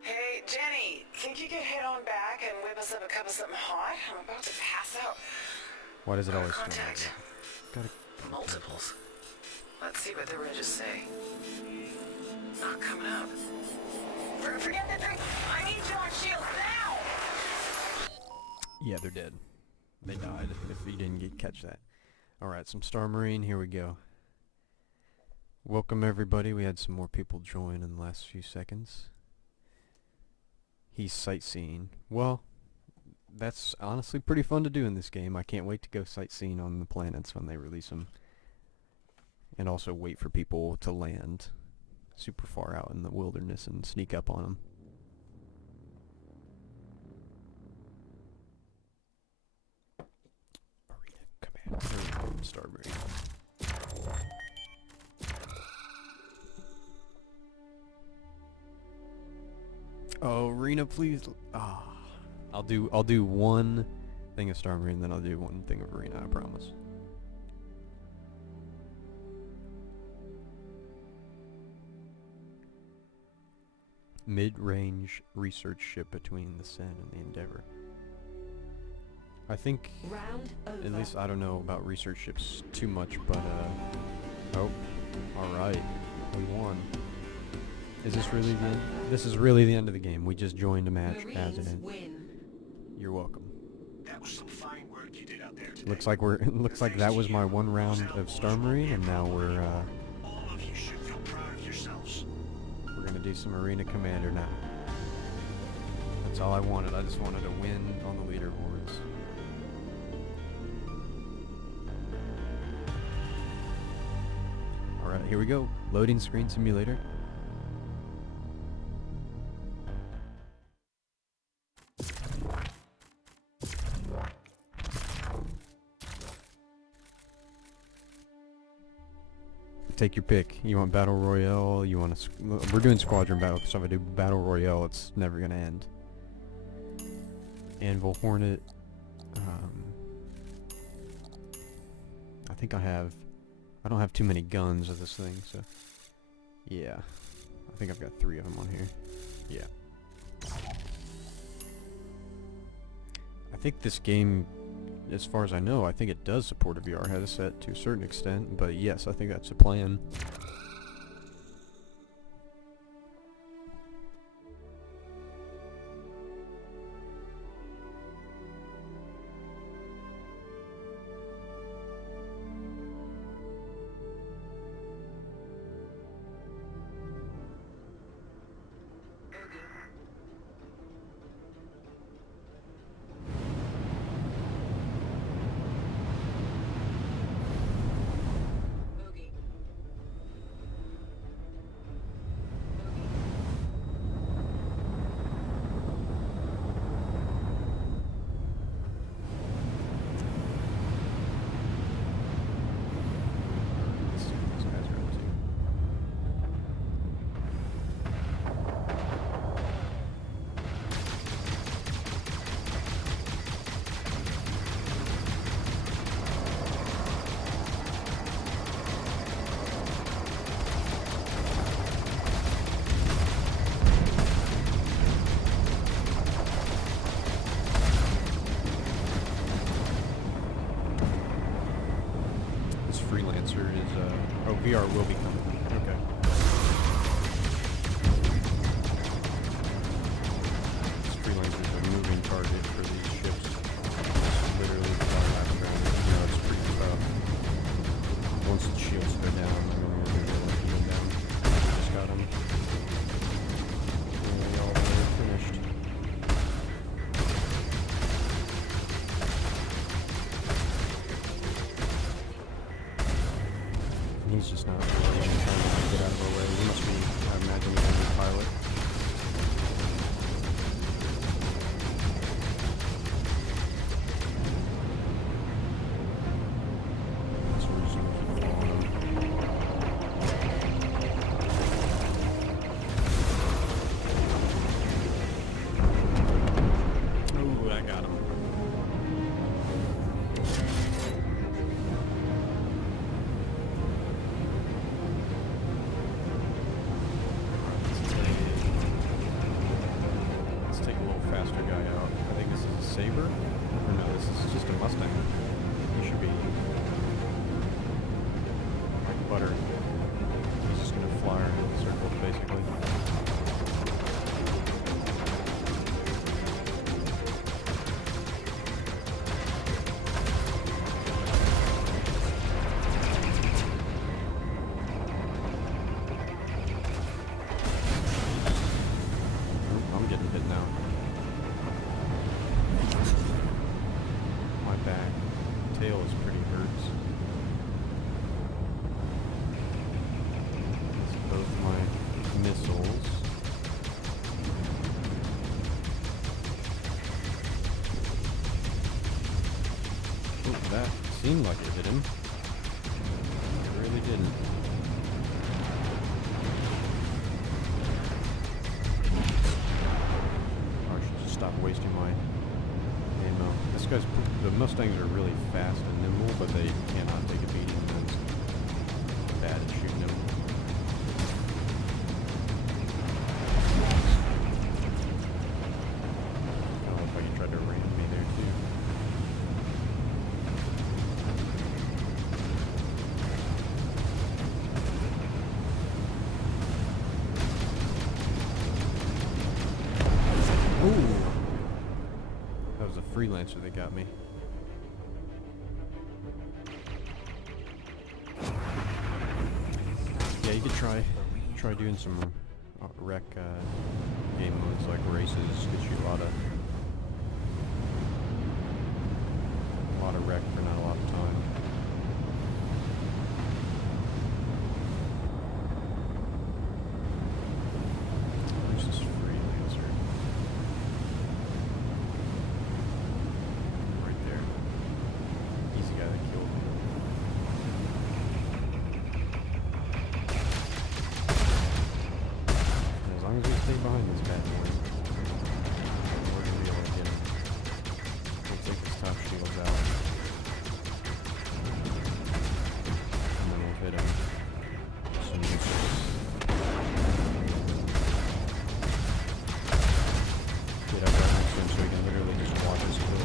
Hey, Jenny, think you could head on back and whip us up a cup of something hot? I'm about to pass out. Why does it always sound like Contact. that? Gotta Multiples. Let's see what the ridges say. Not coming up. Forget the drink. I need you on shield now! Yeah, they're dead. They died, if you didn't catch that. Alright, some Star Marine, here we go. Welcome everybody, we had some more people join in the last few seconds. He's sightseeing. Well, that's honestly pretty fun to do in this game. I can't wait to go sightseeing on the planets when they release them. And also wait for people to land super far out in the wilderness and sneak up on them. Arena Command. Star Marine. Oh, Arena, please. Ah, I'll do one thing of Star Marine, then I'll do one thing of Arena. I promise. Mid-range research ship between the Sen and the Endeavor. I think, Round over. at least I don't know about research ships too much, but oh, alright, we won. Is this really the end? This is really the end of the game. We just joined a match as it Marines ends. win. You're welcome. That was some fine work you did out there today. Looks like looks like that was my one round of Star Marine, and now we're All of you should feel proud of yourselves. gonna do some Arena Commander now. That's all I wanted. I just wanted to win on the leaderboards. Alright, here we go. Loading screen simulator. Take your pick. You want Battle Royale, you want to... We're doing Squadron Battle, because if I do Battle Royale, it's never going to end. Anvil Hornet. I think I don't have too many guns of this thing, so... Yeah. I think I've got 3 of them on here. Yeah. I think this game, as far as I know, I think it does support a VR headset to a certain extent, but yes, I think that's the plan. Let's see what these guys are up to. This freelancer is, oh, VR will be coming. Okay. This freelancer is a moving target for these ships. Literally fly back around it. You know, it's pretty tough. Once the shields go down, I'm going to do them down. Just got them. Nearly all the way finished. He's just not really trying to get out of our way. He must be, I imagine, he's a new pilot. So we're just gonna keep following him. tail is pretty hurts. That's both my missiles. Oh, that seemed like it hit him. It really didn't. I should just stop wasting my ammo. The Mustangs are really fast and nimble, but they cannot take a beating when it's bad at shooting them. I love how you tried to ram me there too. Ooh! That was a freelancer that got me. Yeah, you could try doing some rec game modes like races. Gets you a lot of rec for not a lot of time. Who's this freelancer? Right there. He's the guy that killed me. As long as we stay behind this bad boy, we're gonna be able to get him. We'll take his top shields out. And then we'll hit him. Some missiles. Get up right next to him so we can literally just watch us kill him.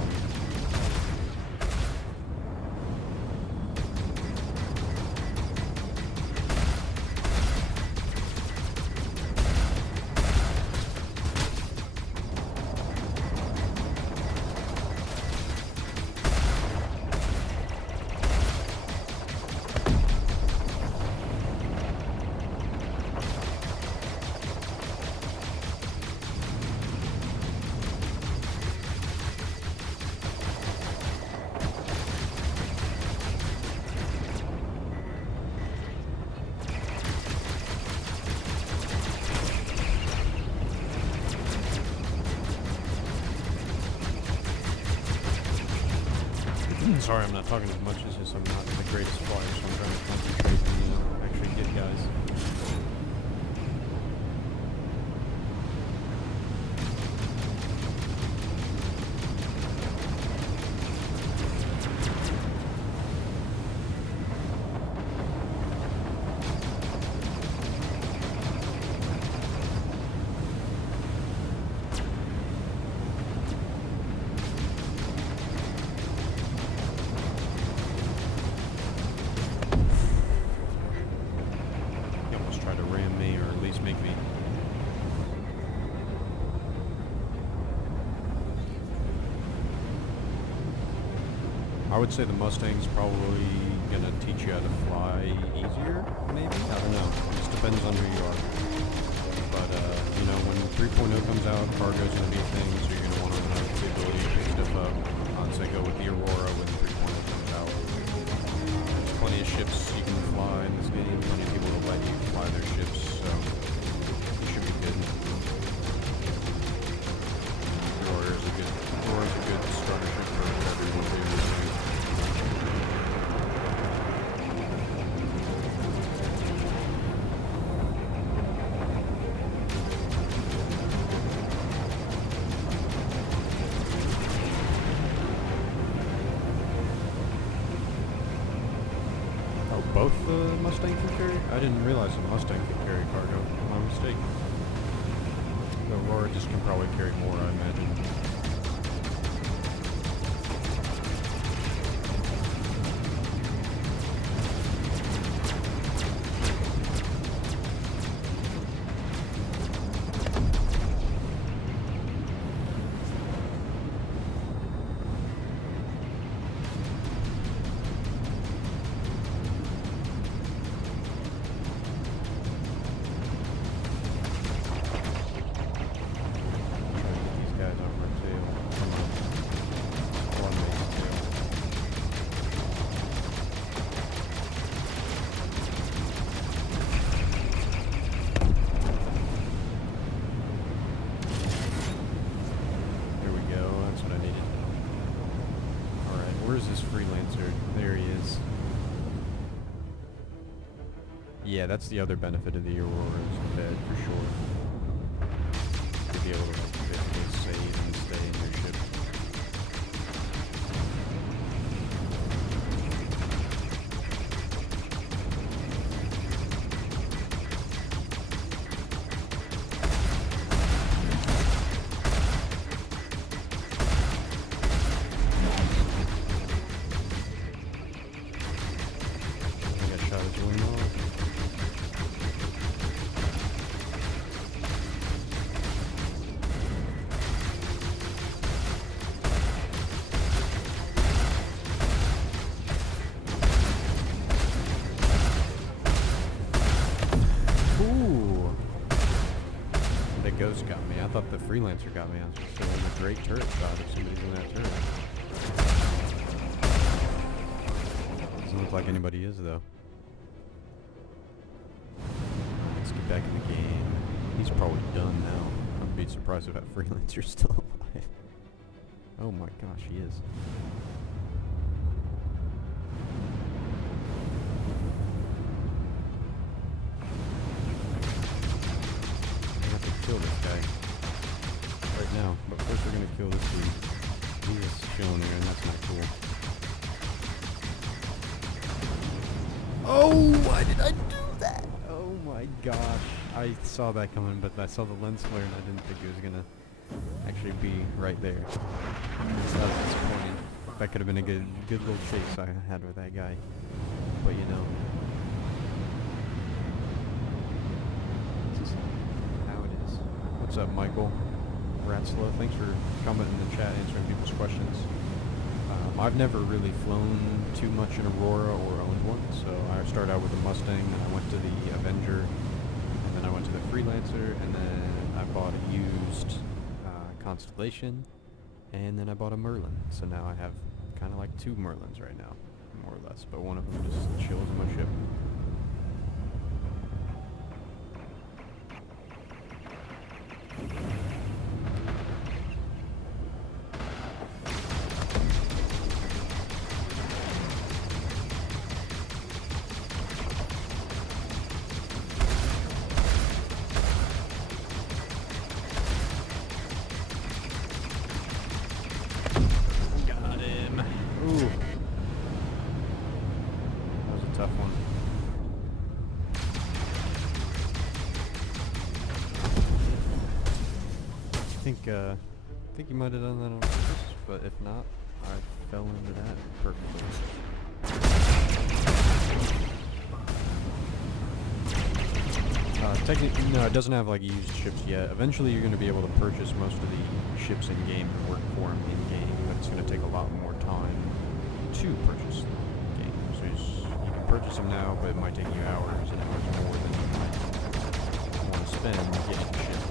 Sorry, I'm not talking as much as this. I'm not the greatest flyer, so I'm trying to concentrate and actually get guys. I would say the Mustang's probably gonna teach you how to fly easier, maybe? I don't know. It just depends on who you are. But, you know, when 3.0 comes out, cargo's gonna be a thing, so you're gonna want to have the ability to pick stuff up. I'd say go with the Aurora when 3.0 comes out. There's plenty of ships you can fly in this game, plenty of people will let you fly their ships, so you should be good. Aurora's a good starter ship for everyone to use. Both the Mustang can carry? I didn't realize the Mustang could carry cargo. My mistake. The Aurora just can probably carry more, I imagine. These guys over too. freelancer. There he is. Yeah, that's the other benefit of the Aurora's bed for sure. You'll be able to like basically save and stay in your ship. I got shot his wing off. Ooh. The ghost got me. I thought the freelancer got me. I was just feeling a great turret shot if somebody's in that turret. Doesn't look like anybody is though. Let's get back in the game. He's probably done now. I'd be surprised if that freelancer's still alive. Oh my gosh, he is. I have to kill this guy right now, but first we're gonna kill this dude. He's just chilling there, and that's not cool. Oh, why did I do that? Oh my gosh. I saw that coming, but I saw the lens flare and I didn't think it was gonna actually be right there. That was disappointing. That could have been a good little chase I had with that guy. But you know. This is how it is. What's up, Michael? Ratslow, thanks for commenting in the chat, answering people's questions. I've never really flown too much in Aurora or owned one, so I started out with the Mustang, then I went to the Avenger, and then I went to the Freelancer, and then I bought a used Constellation, and then I bought a Merlin. So now I have kind of like two Merlins right now, more or less, but one of them just chills in my ship. Got him. Ooh. That was a tough one. I think you might have done that on purpose, but if not, I fell into that perfectly. Technically, no, it doesn't have like used ships yet. Eventually you're going to be able to purchase most of the ships in-game and work for them in-game, but it's going to take a lot more time to purchase them in-game. So you can purchase them now, but it might take you hours and hours more than you might want to spend getting the ship.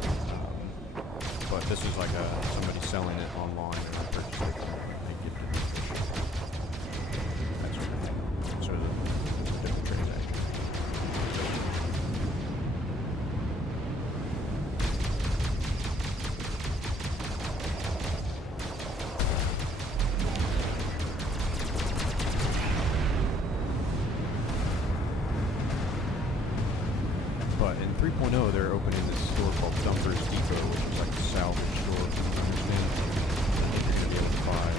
But this is like somebody selling it online or purchasing it and gifted it. That's what it is. So it's a different transaction. But in 3.0, they're opening this store called Dumpers Depot, which is like a salvage store, from what I understand. I think you're going to be able to buy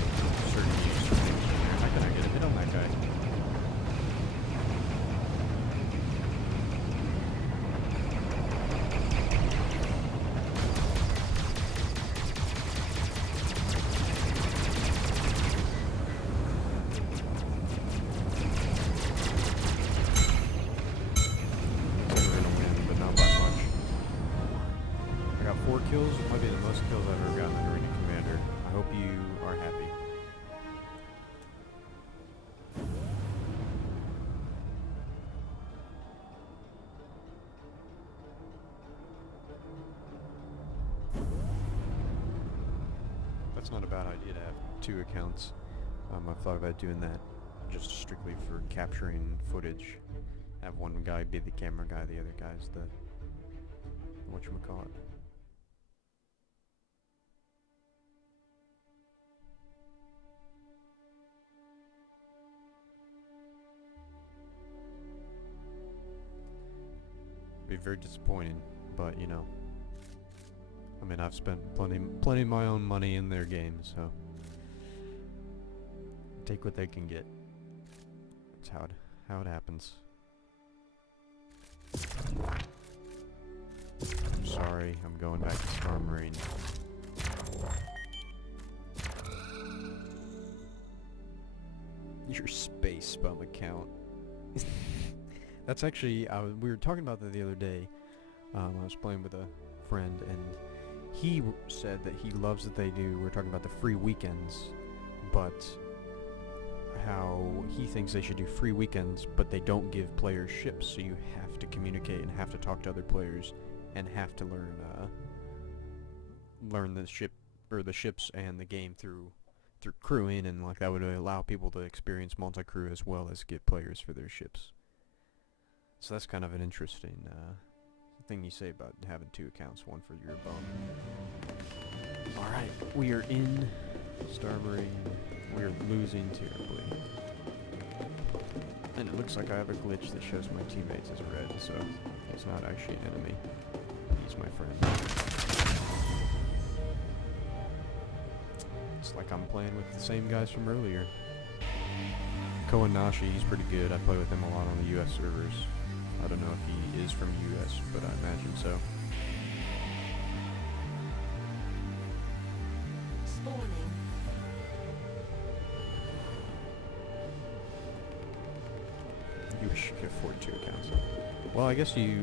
certain used things from there. How can I get a hit on that guy? Kills. It might be the most kills I've ever gotten in Arena Commander. I hope you are happy. That's not a bad idea to have two accounts. I've thought about doing that just strictly for capturing footage. Have one guy be the camera guy, the other guy's the whatchamacallit. Be very disappointing, but you know. I mean, I've spent plenty of my own money in their games, so take what they can get. That's how it happens. I'm sorry, I'm going back to Star Marine. Your space bum account. That's actually, we were talking about that the other day. I was playing with a friend, and he said that he loves that they do. We're talking about the free weekends, but how he thinks they should do free weekends, but they don't give players ships, so you have to communicate and have to talk to other players and have to learn the ship or the ships and the game through crewing, and like that would allow people to experience multi-crew as well as get players for their ships. So that's kind of an interesting thing you say about having two accounts, one for your bum. Alright, we are in Star Marine. We are losing terribly. And it looks like I have a glitch that shows my teammates as red, so he's not actually an enemy. He's my friend. It's like I'm playing with the same guys from earlier. Kowanashi, he's pretty good. I play with him a lot on the US servers. I don't know if he is from US, but I imagine so. Spawning. You wish you could afford two accounts. Well, I guess you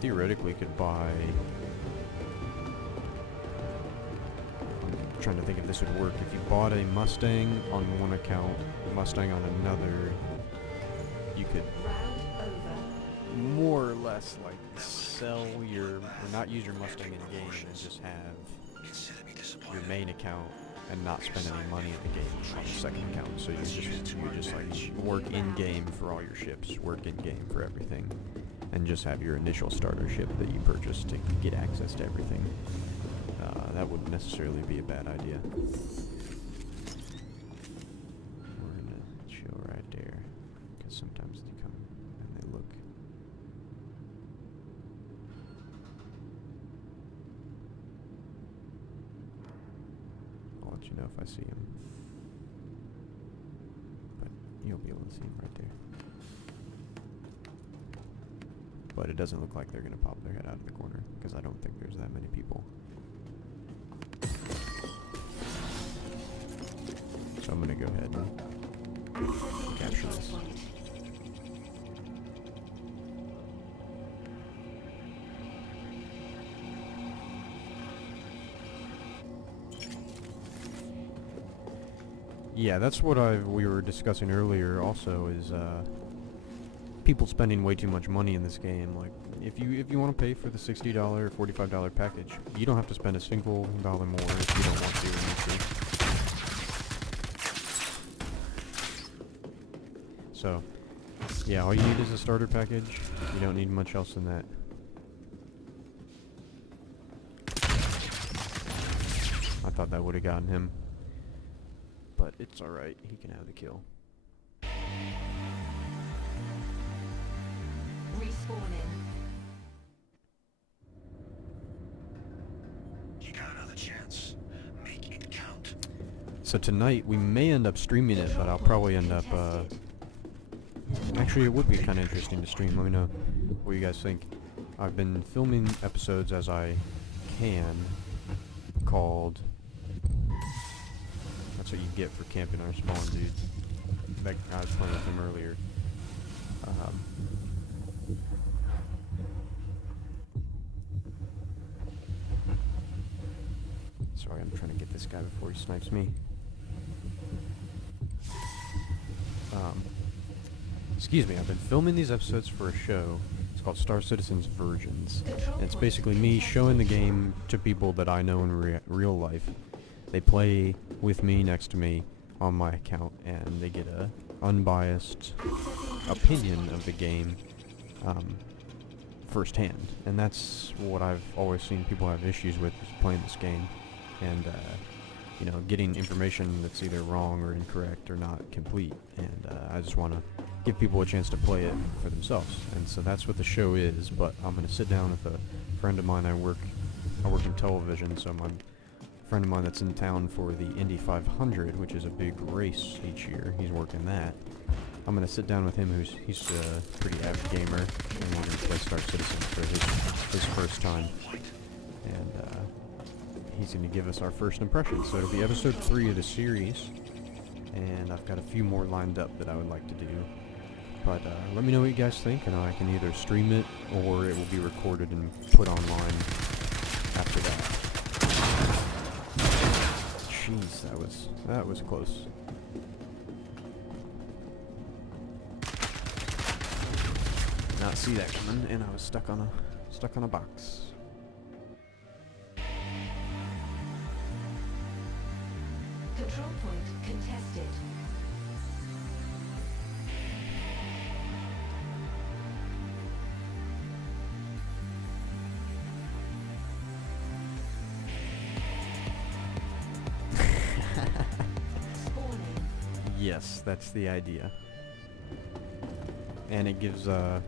theoretically could buy... I'm trying to think if this would work. If you bought a Mustang on one account, a Mustang on another, you could more or less like sell your, or not use your Mustang in game and just have your main account and not spend any money in the game on the second account. So you just like work in game for all your ships, work in game for everything, and just have your initial starter ship that you purchase to get access to everything. That wouldn't necessarily be a bad idea. We're gonna chill right there, because sometimes they come and they look. I'll let you know if I see him. But you'll be able to see him right there. But it doesn't look like they're gonna pop their head out of the corner, because I don't think there's that many people. So I'm gonna go ahead and capture this. Yeah, that's what we were discussing earlier also, is people spending way too much money in this game. Like, if you want to pay for the $60 or $45 package, you don't have to spend a single dollar more if you don't want to in YouTube. So, yeah, all you need is a starter package. You don't need much else than that. I thought that would have gotten him. But it's alright, he can have the kill. Respawning. You got another chance. Make it count. So tonight, we may end up streaming it, but I'll probably end up, actually, it would be kind of interesting to stream. Let me know what you guys think. I've been filming episodes as I can, called... That's what you get for camping our spawn, dude. That, I was playing with him earlier. Sorry, I'm trying to get this guy before he snipes me. Excuse me, I've been filming these episodes for a show. It's called Star Citizen's Virgins. And it's basically me showing the game to people that I know in real life. They play with me next to me on my account, and they get a unbiased opinion of the game firsthand. And that's what I've always seen people have issues with, is playing this game. And, you know, getting information that's either wrong or incorrect or not complete. And I just want to give people a chance to play it for themselves. And so that's what the show is. But I'm gonna sit down with a friend of mine. I work in television, so my friend of mine that's in town for the Indy 500, which is a big race each year. He's working that. I'm gonna sit down with him. He's a pretty avid gamer, and we're gonna play Star Citizen for his first time. And he's gonna give us our first impressions. So it'll be episode 3 of the series, and I've got a few more lined up that I would like to do. But let me know what you guys think, and I can either stream it or it will be recorded and put online after that. Jeez, that was close. Not see that coming, and I was stuck on a box. Control point contested. Spawning. Yes, that's the idea. And it gives, I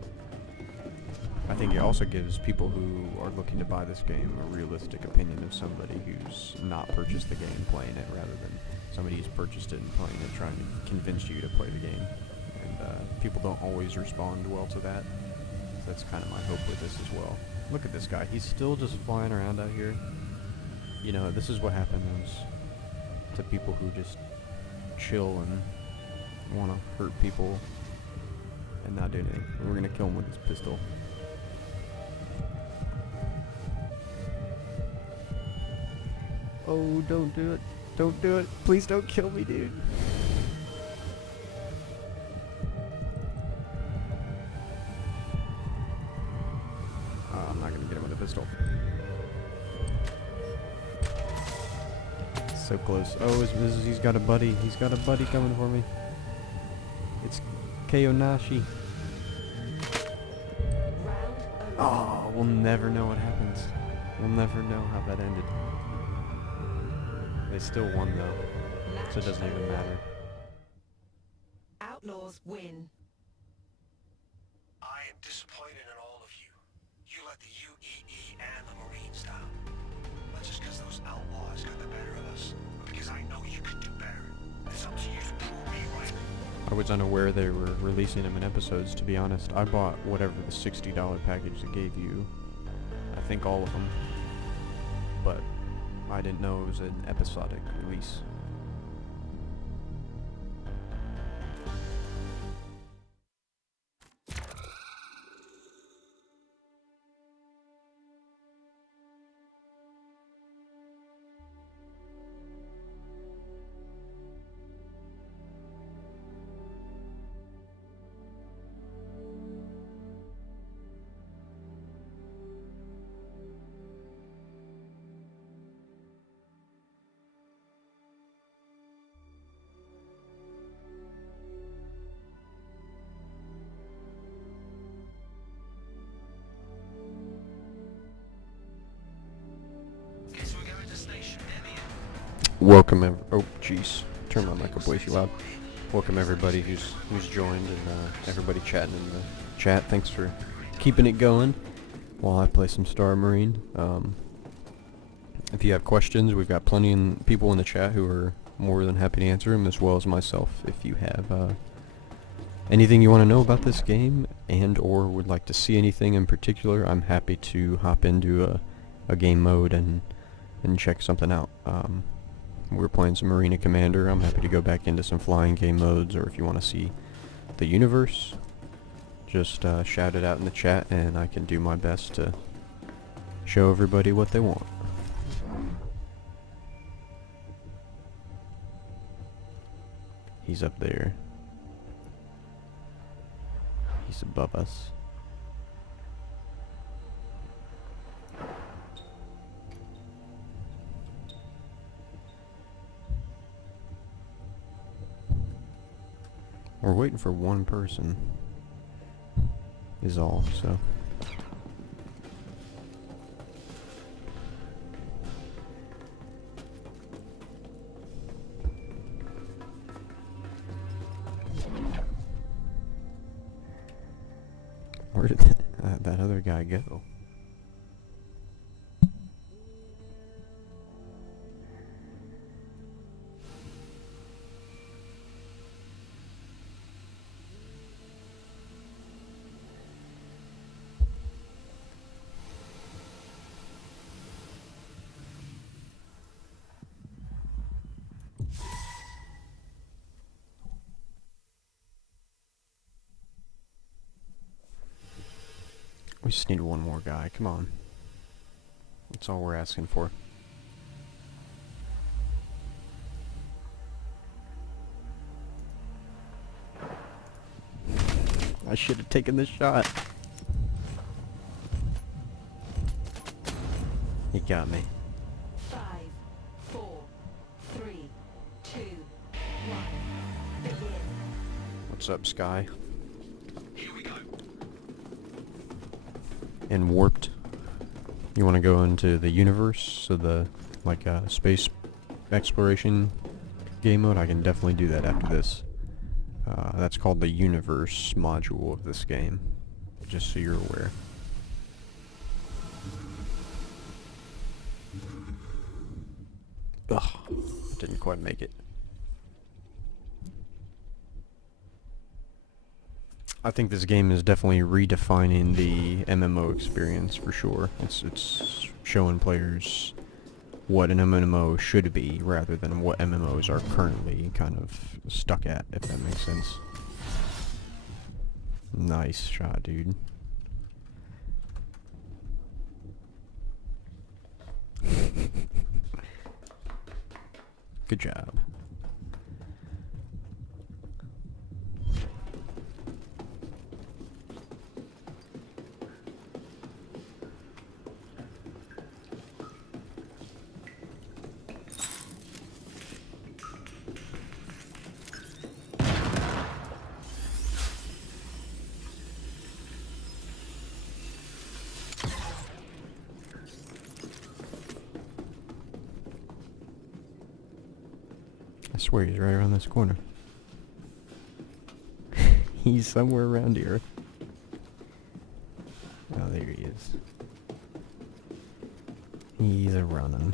think it also gives people who are looking to buy this game a realistic opinion of somebody who's not purchased the game playing it, rather than somebody who's purchased it and playing it trying to convince you to play the game. And people don't always respond well to that. So that's kind of my hope with this as well. Look at this guy. He's still just flying around out here. You know, this is what happens to people who just chill and want to hurt people and not do anything. We're gonna kill him with this pistol. Oh, don't do it. Don't do it. Please don't kill me, dude. I'm not gonna get him with a pistol. So close. Oh, he's got a buddy. He's got a buddy coming for me. It's Kayonashi. Round over. Oh, we'll never know what happens. We'll never know how that ended. They still won though, so it doesn't even matter. Outlaws win. I am disappointed in all of you. You let the UEE and the Marines down. Not just because those outlaws got the better of us, but because I know you can do better. It's up to you to prove me right. I was unaware they were releasing them in episodes, to be honest. I bought whatever the $60 package they gave you. I think all of them. But I didn't know it was an episodic release. Guess we're going to station Emmy. Welcome, oh jeez, turn my mic up way too loud. Welcome everybody who's joined, and everybody chatting in the chat. Thanks for keeping it going while I play some Star Marine. If you have questions, we've got plenty of people in the chat who are more than happy to answer them, as well as myself. If you have anything you want to know about this game, and or would like to see anything in particular, I'm happy to hop into a game mode and check something out. We're playing some Marina Commander. I'm happy to go back into some flying game modes, or if you want to see the universe, just shout it out in the chat and I can do my best to show everybody what they want. He's up there. He's above us. We're waiting for one person, is all, so. Where did that other guy go? We just need one more guy, come on. That's all we're asking for. I should have taken this shot. He got me. 5, 4, 3, 2, 1. Begin. What's up, Sky? Here we go. And warped. You want to go into the universe, so the space exploration game mode? I can definitely do that after this. That's called the universe module of this game, just so you're aware. Ugh, didn't quite make it. I think this game is definitely redefining the MMO experience for sure. It's showing players what an MMO should be rather than what MMOs are currently kind of stuck at, if that makes sense. Nice shot, dude. Good job. I swear he's right around this corner. He's somewhere around here. Oh, there he is. He's a running.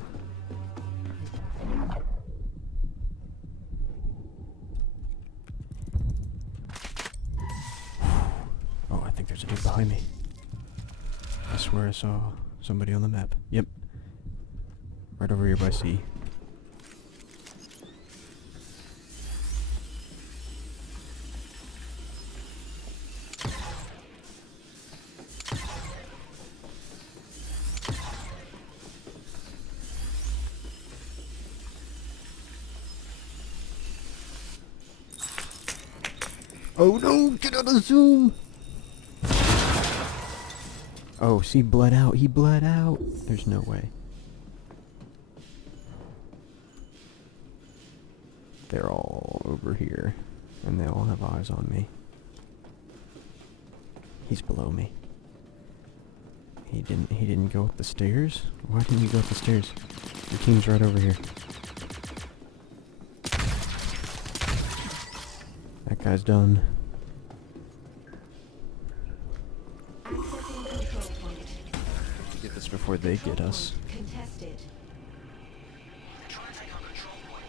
Oh, I think there's a dude behind me. I swear I saw somebody on the map. Yep. Right over here by C. Oh no, get out of zoom! Oh, see, bled out. He bled out. There's no way. They're all over here, and they all have eyes on me. He's below me. He didn't go up the stairs? Why didn't you go up the stairs? Your team's right over here. That guy's done. Accessing control point. Get this before they get us. Contested. They're trying to take our control point.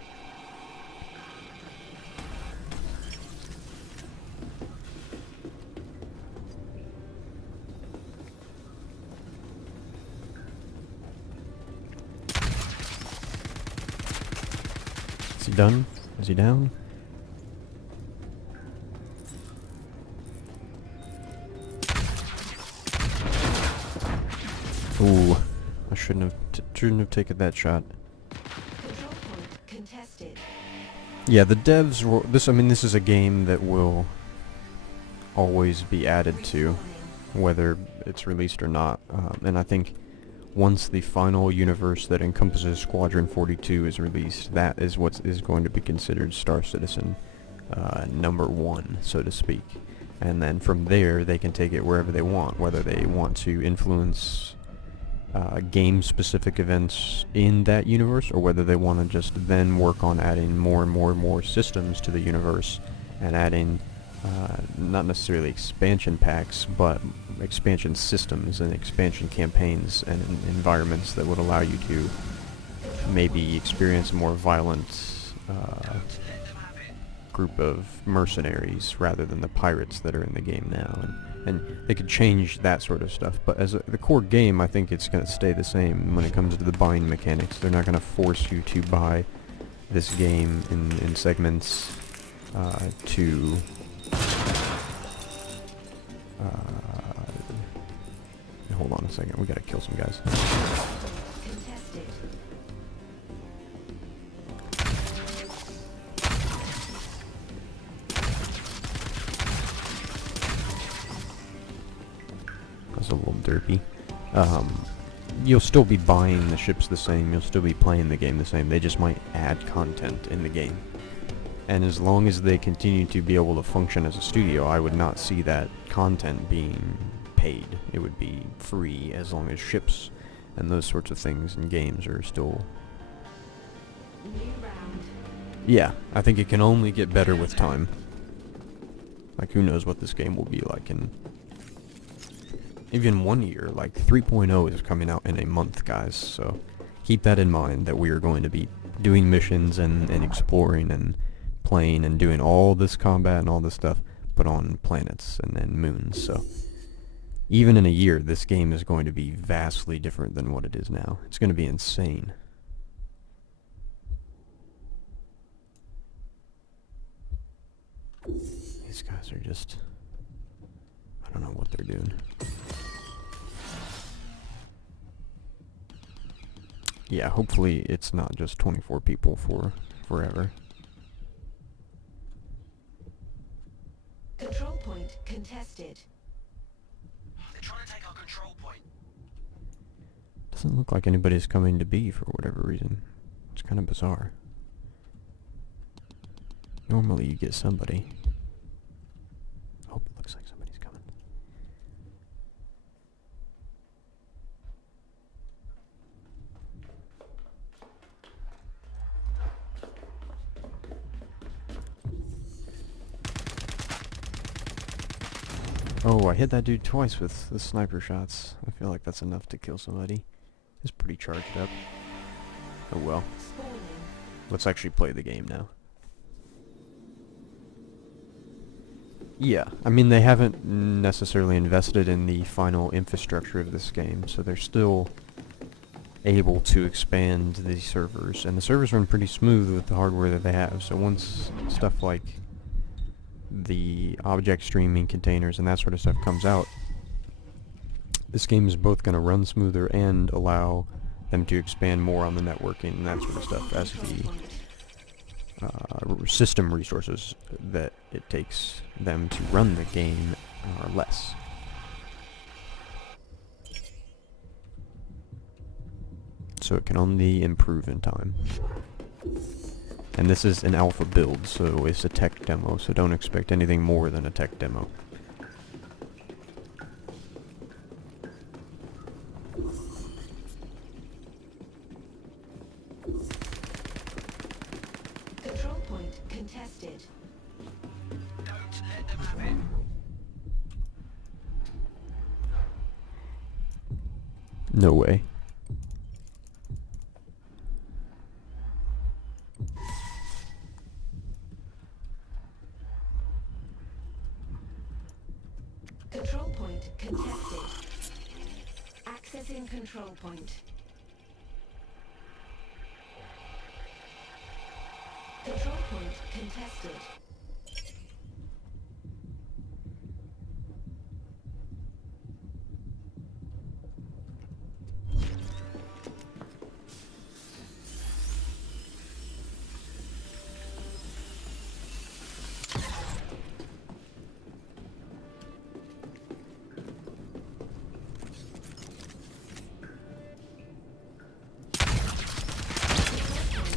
Is he done? Is he down? Ooh, I shouldn't have taken that shot. Control point contested. Yeah, the devs will, this is a game that will always be added to, Respawning. whether it's released or not. And I think once the final universe that encompasses Squadron 42 is released, that is what is going to be considered Star Citizen number 1, so to speak. And then from there, they can take it wherever they want, whether they want to influence game-specific events in that universe, or whether they want to just then work on adding more and more and more systems to the universe, and adding not necessarily expansion packs, but expansion systems and expansion campaigns and environments that would allow you to maybe experience a more violent group of mercenaries rather than the pirates that are in the game now. And they could change that sort of stuff, but as the core game, I think it's going to stay the same when it comes to the buying mechanics. They're not going to force you to buy this game in segments to hold on a second, we gotta kill some guys. Contested. That's a little derpy. You'll still be buying the ships the same, you'll still be playing the game the same, they just might add content in the game. And as long as they continue to be able to function as a studio, I would not see that content being paid. It would be free as long as ships and those sorts of things in games are still... New round. Yeah, I think it can only get better with time. Like, who knows what this game will be like in even 1 year. Like, 3.0 is coming out in a month, guys, so keep that in mind, that we are going to be doing missions and exploring and playing and doing all this combat and all this stuff, but on planets and then moons. So even in a year, this game is going to be vastly different than what it is now. It's going to be insane. These guys are just... I don't know what they're doing. Yeah, hopefully it's not just 24 people for forever. Control point contested. They're trying to take our control point. Doesn't look like anybody's coming to B for whatever reason. It's kind of bizarre. Normally you get somebody. Oh, it looks like somebody's coming. Oh, I hit that dude twice with the sniper shots. I feel like that's enough to kill somebody. He's pretty charged up. Oh well. Spawning. Let's actually play the game now. Yeah, I mean, they haven't necessarily invested in the final infrastructure of this game, so they're still able to expand the servers, and the servers run pretty smooth with the hardware that they have. So once stuff like the object streaming containers and that sort of stuff comes out, this game is both going to run smoother and allow them to expand more on the networking and that sort of stuff as the system resources that it takes them to run the game are less. So it can only improve in time. And this is an alpha build, so it's a tech demo, so don't expect anything more than a tech demo. Control point contested. Don't let them have it. No way. Control point contested. Accessing control point. Control point contested.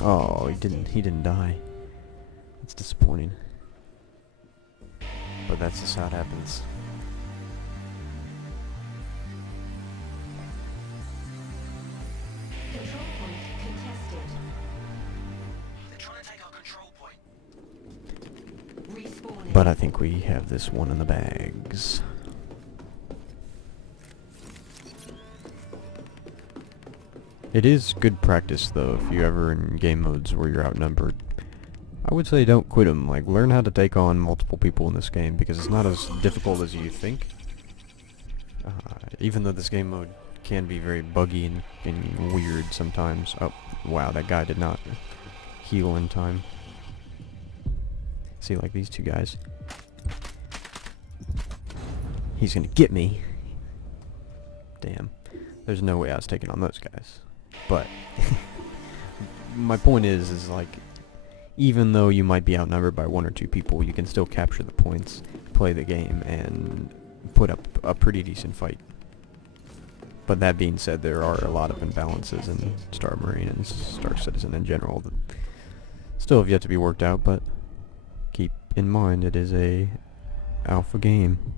Oh, he didn't die. That's disappointing. But that's just how it happens. Control point contested. They're trying to take our control point. Respawning. But I think think we have this one in the bags. It is good practice, though, if you're ever in game modes where you're outnumbered. I would say don't quit them. Like, learn how to take on multiple people in this game, because it's not as difficult as you think. Even though this game mode can be very buggy and weird sometimes. Oh, wow, that guy did not heal in time. See, like these two guys. He's gonna get me. Damn. There's no way I was taking on those guys. But my point is like, even though you might be outnumbered by 1 or 2 people, you can still capture the points, play the game, and put up a pretty decent fight. But that being said, there are a lot of imbalances in Star Marine and Star Citizen in general that still have yet to be worked out, but keep in mind it is a alpha game.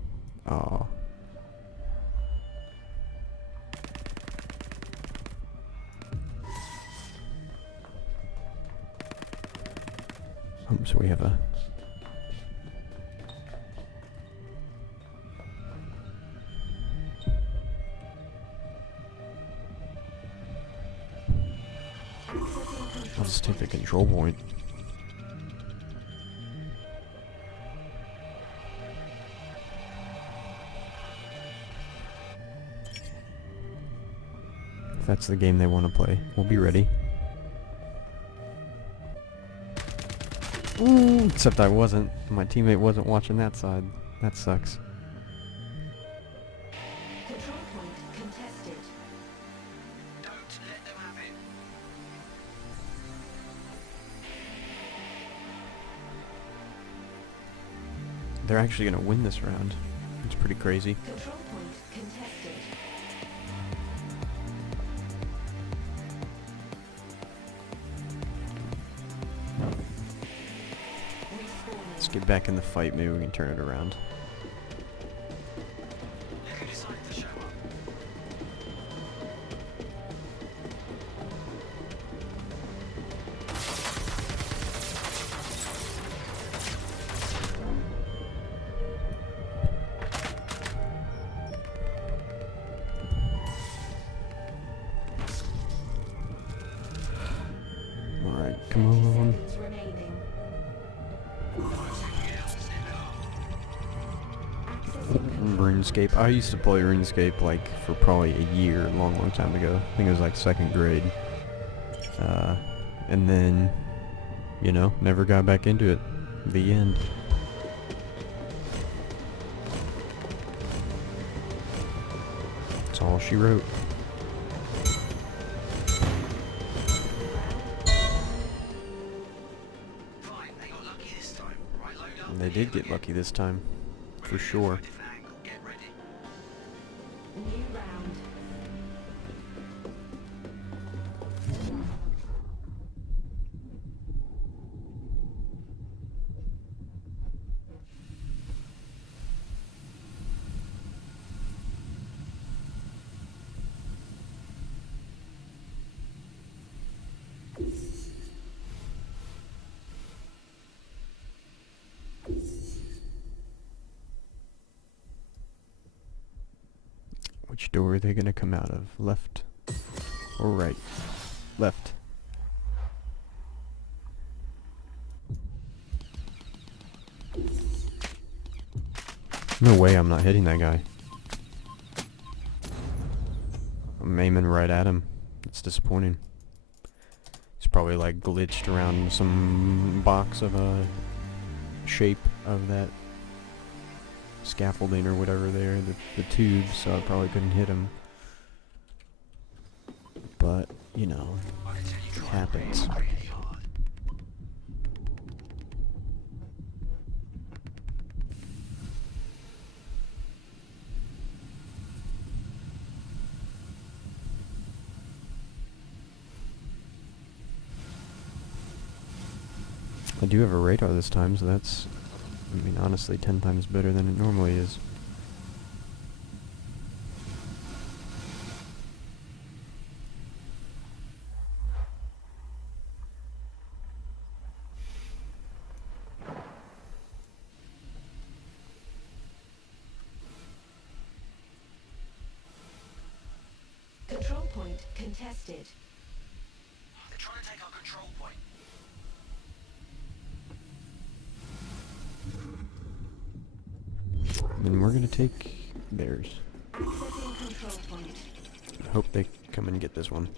So we have a... I'll just take the control point. If that's the game they want to play, we'll be ready. Ooh, except I wasn't. My teammate wasn't watching that side. That sucks. Control point contested. Don't let them have it. They're actually gonna win this round. It's pretty crazy. Control point contested. Let's get back in the fight. Maybe we can turn it around. Look who decided to show up. Alright, come on. Seconds remaining. Accessing RuneScape. I used to play RuneScape like for probably a year, long time ago. I think it was like 2nd grade. And then, you know, never got back into it. The end. That's all she wrote. Fine, they got lucky this time. Right, load up. And they did get lucky this time, for sure. Different angle. Get ready. new round. Which door are they gonna come out of? Left or right? Left. No way I'm not hitting that guy. I'm aiming right at him. It's disappointing. He's probably like glitched around some box of a shape of that scaffolding or whatever there, the tubes, so I probably couldn't hit him. But, you know, I can tell you it try happens. really hard. I do have a radar this time, so that's, I mean, honestly, 10 times better than it normally is. point contested. They're trying to take our control point. Then we're gonna take theirs. Accessing control point. I hope they come and get this one.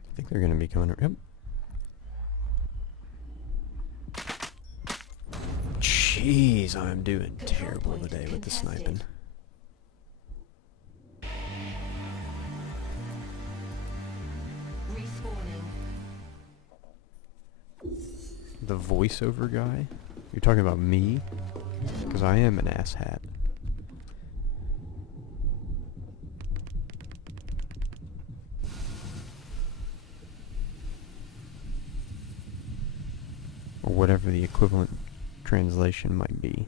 I think they're gonna be coming. Yep. Jeez, I'm doing terrible today with the sniping. Respawning. The voiceover guy? You're talking about me? Because I am an asshat. Or whatever the equivalent translation might be.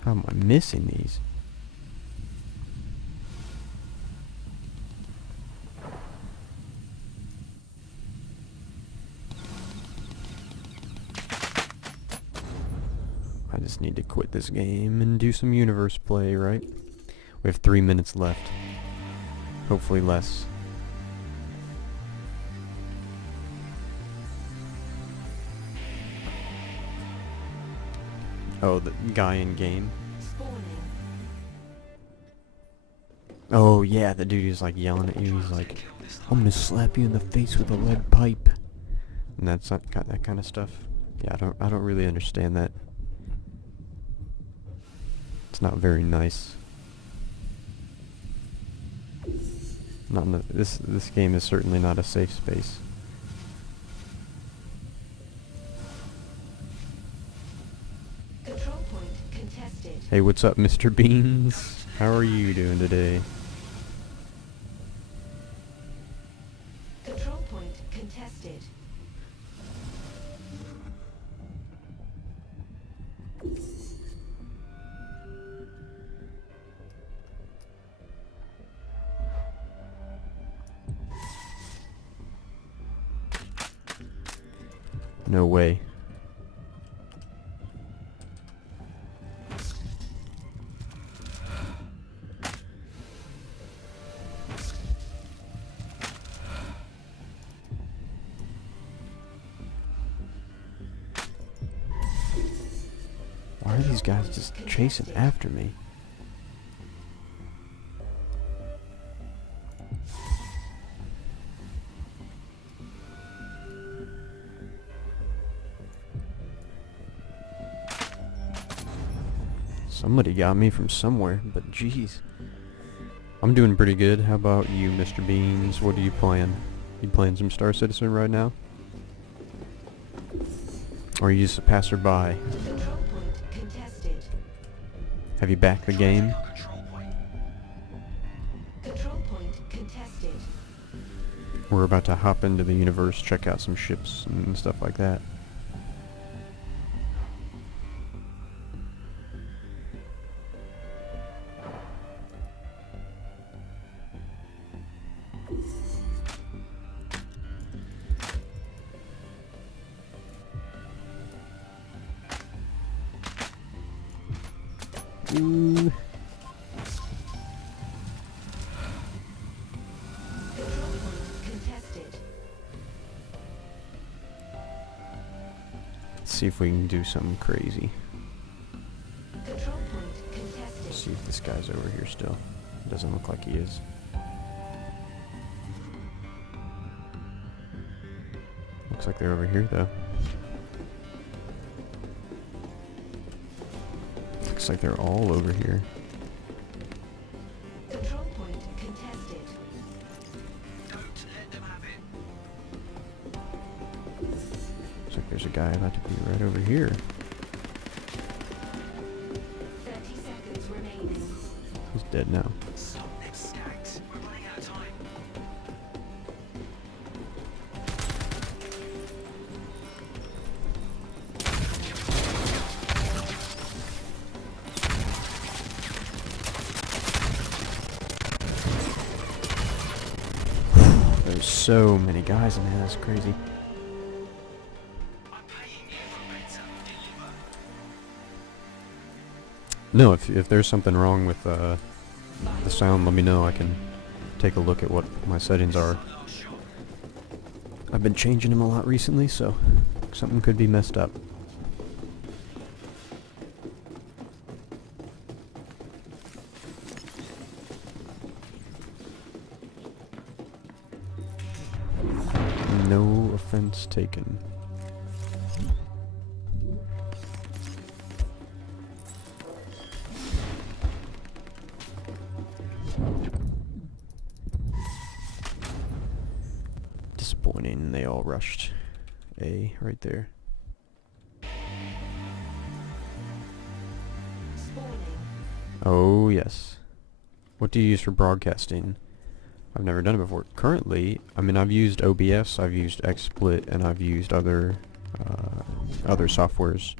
How am I missing these? I just need to quit this game and do some universe play, right? We have 3 minutes left. Hopefully less. Oh, the guy in game? Spawning. Oh yeah, the dude is like yelling at you. He's like, I'm gonna slap you in the face with a lead pipe. And that's not that kind of stuff. Yeah, I don't really understand that. It's not very nice. This game is certainly not a safe space. Control point contested. Hey, what's up, Mr. Beans? How are you doing today? Control point contested. No way. Why are these guys just chasing after me? Somebody got me from somewhere, but jeez. I'm doing pretty good. How about you, Mr. Beans? What are you playing? You playing some Star Citizen right now? Or are you just a passerby? Control point contested. Have you backed the game? Control point. Control point contested. We're about to hop into the universe, check out some ships and stuff like that. Ooh. Control point contested. Let's see if we can do something crazy. Control point contested. See if this guy's over here still. Doesn't look like he is. Looks like they're over here though. Looks like they're all over here. Control point contested. Don't let them have it. Looks like there's a guy about to be right over here. 30 seconds remaining. He's dead now. Stop next stacked. We're running out of time. so many guys in there, that's crazy. I'm paying you for better deliver. No, if there's something wrong with the sound, let me know. I can take a look at what my settings are. Last shot. I've been changing them a lot recently, so something could be messed up. No offense taken. Disappointing, they all rushed A right there. Spawning. Oh yes. What do you use for broadcasting? I've never done it before. Currently, I mean, I've used OBS, I've used XSplit, and I've used other softwares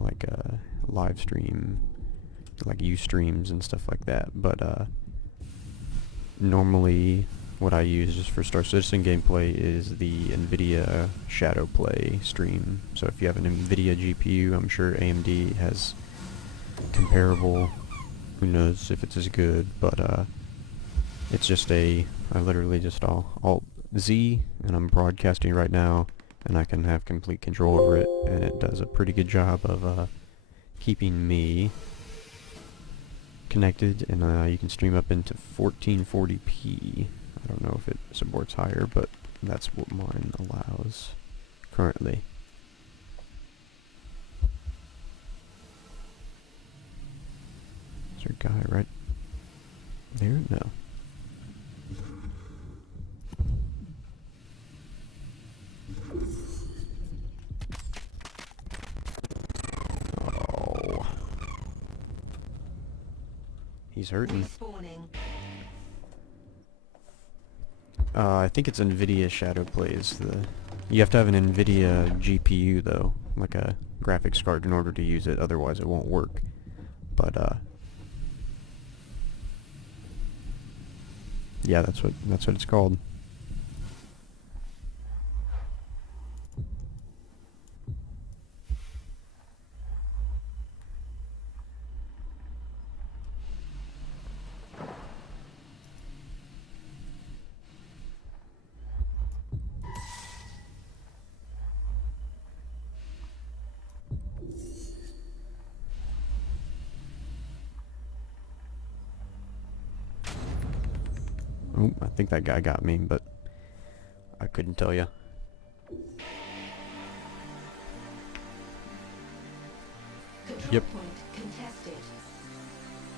like live stream, like Ustreams and stuff like that. But normally, what I use just for Star Citizen gameplay is the NVIDIA Shadow Play stream. So if you have an NVIDIA GPU, I'm sure AMD has comparable. Who knows if it's as good, but it's just I literally just Alt Z, and I'm broadcasting right now, and I can have complete control over it, and it does a pretty good job of keeping me connected, and you can stream up into 1440p. I don't know if it supports higher, but that's what mine allows currently. Is there a guy right there? No. Oh. He's hurting. Respawning. I think it's NVIDIA Shadow Plays. You have to have an NVIDIA GPU though, like a graphics card, in order to use it. Otherwise, it won't work. But yeah, that's what it's called. Oh, I think that guy got me, but I couldn't tell you. Control Yep. point contested.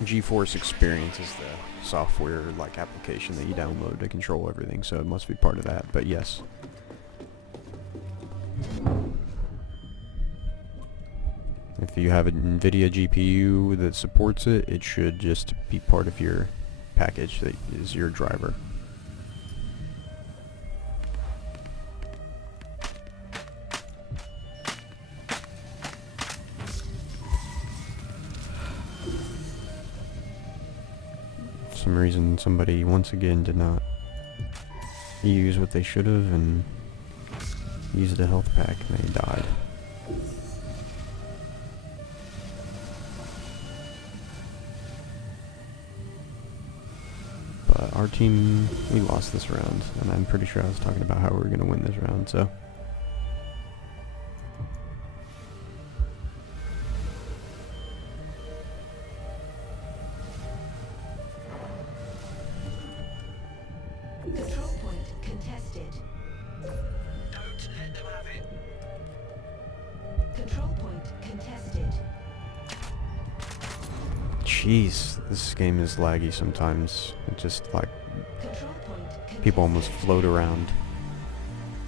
GeForce Experience is the software like application that you download to control everything, so it must be part of that, but yes. If you have an NVIDIA GPU that supports it, it should just be part of your package that is your driver. For some reason, somebody once again did not use what they should have and used a health pack and they died. But our team, we lost this round, and I'm pretty sure I was talking about how we were going to win this round, so. Control point contested. Don't let them have it. Control point contested. Jeez, this game is laggy sometimes. It just, like, Control point contested. people almost float around.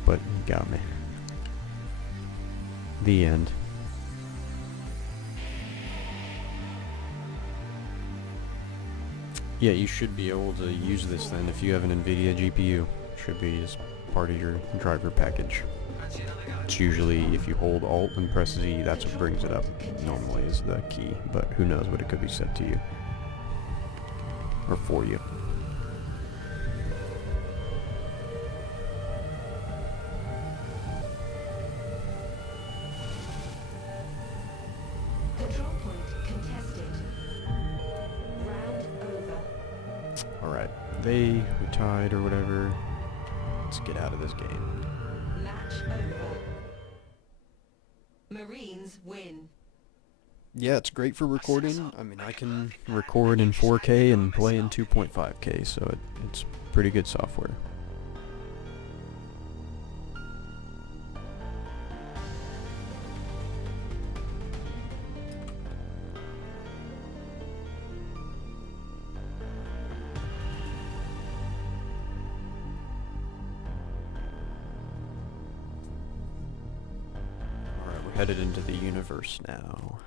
But he got me. The end. Yeah, you should be able to use this then if you have an NVIDIA GPU. Should be as part of your driver package. Fancy another go? It's usually if you hold Alt and press Z, that's what brings it up. Normally is the key, but who knows what it could be set to you. Or for you. They, we tied or whatever. Let's get out of this game. Match over. Marines win. Yeah, it's great for recording. I mean, I can record in 4K and play in 2.5K, so it's pretty good software. Alright, we're headed into the universe now.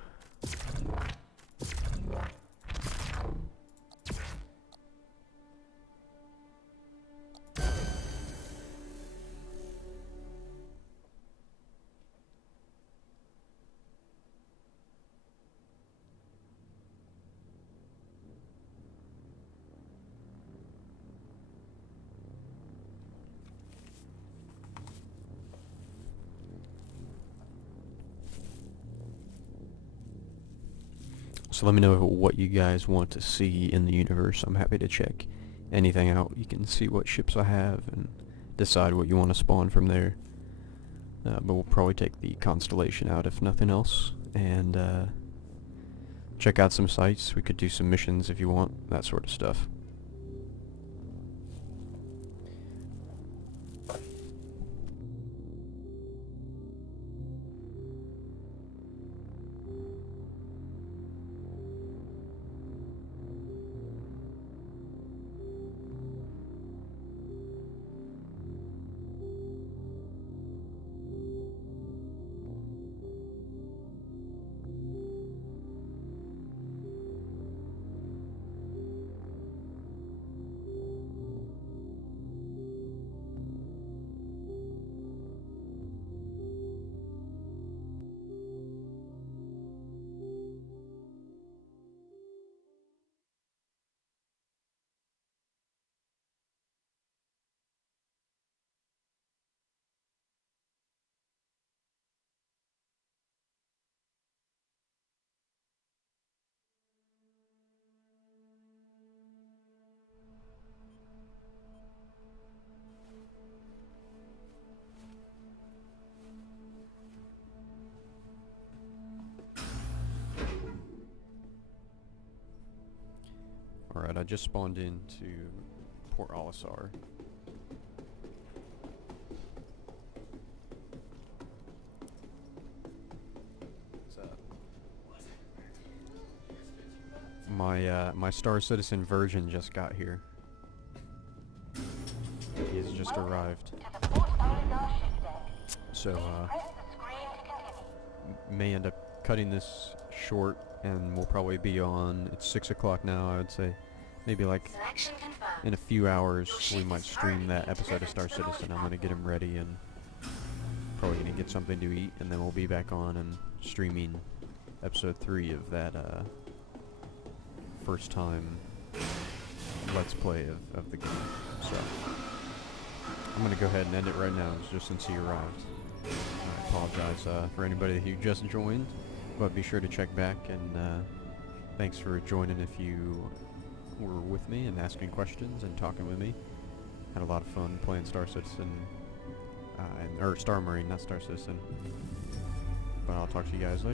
So let me know what you guys want to see in the universe. I'm happy to check anything out. You can see what ships I have and decide what you want to spawn from there. But we'll probably take the Constellation out if nothing else. And check out some sites. We could do some missions if you want, that sort of stuff. Alright, I just spawned into Port Olisar. What's up? My Star Citizen Virgin just got here. He has just arrived. So, may end up cutting this short, and we'll probably be on, it's 6 o'clock now, I would say. Maybe like Selection confirmed. in a few hours we might stream that episode of Star Citizen. I'm gonna get him ready and probably gonna get something to eat, and then we'll be back on and streaming episode 3 of that first time let's play of the game. So I'm gonna go ahead and end it right now just since he arrived. I apologize for anybody who just joined, but be sure to check back, and thanks for joining if you were with me and asking questions and talking with me. Had a lot of fun playing Star Citizen, or Star Marine, not Star Citizen. But I'll talk to you guys later.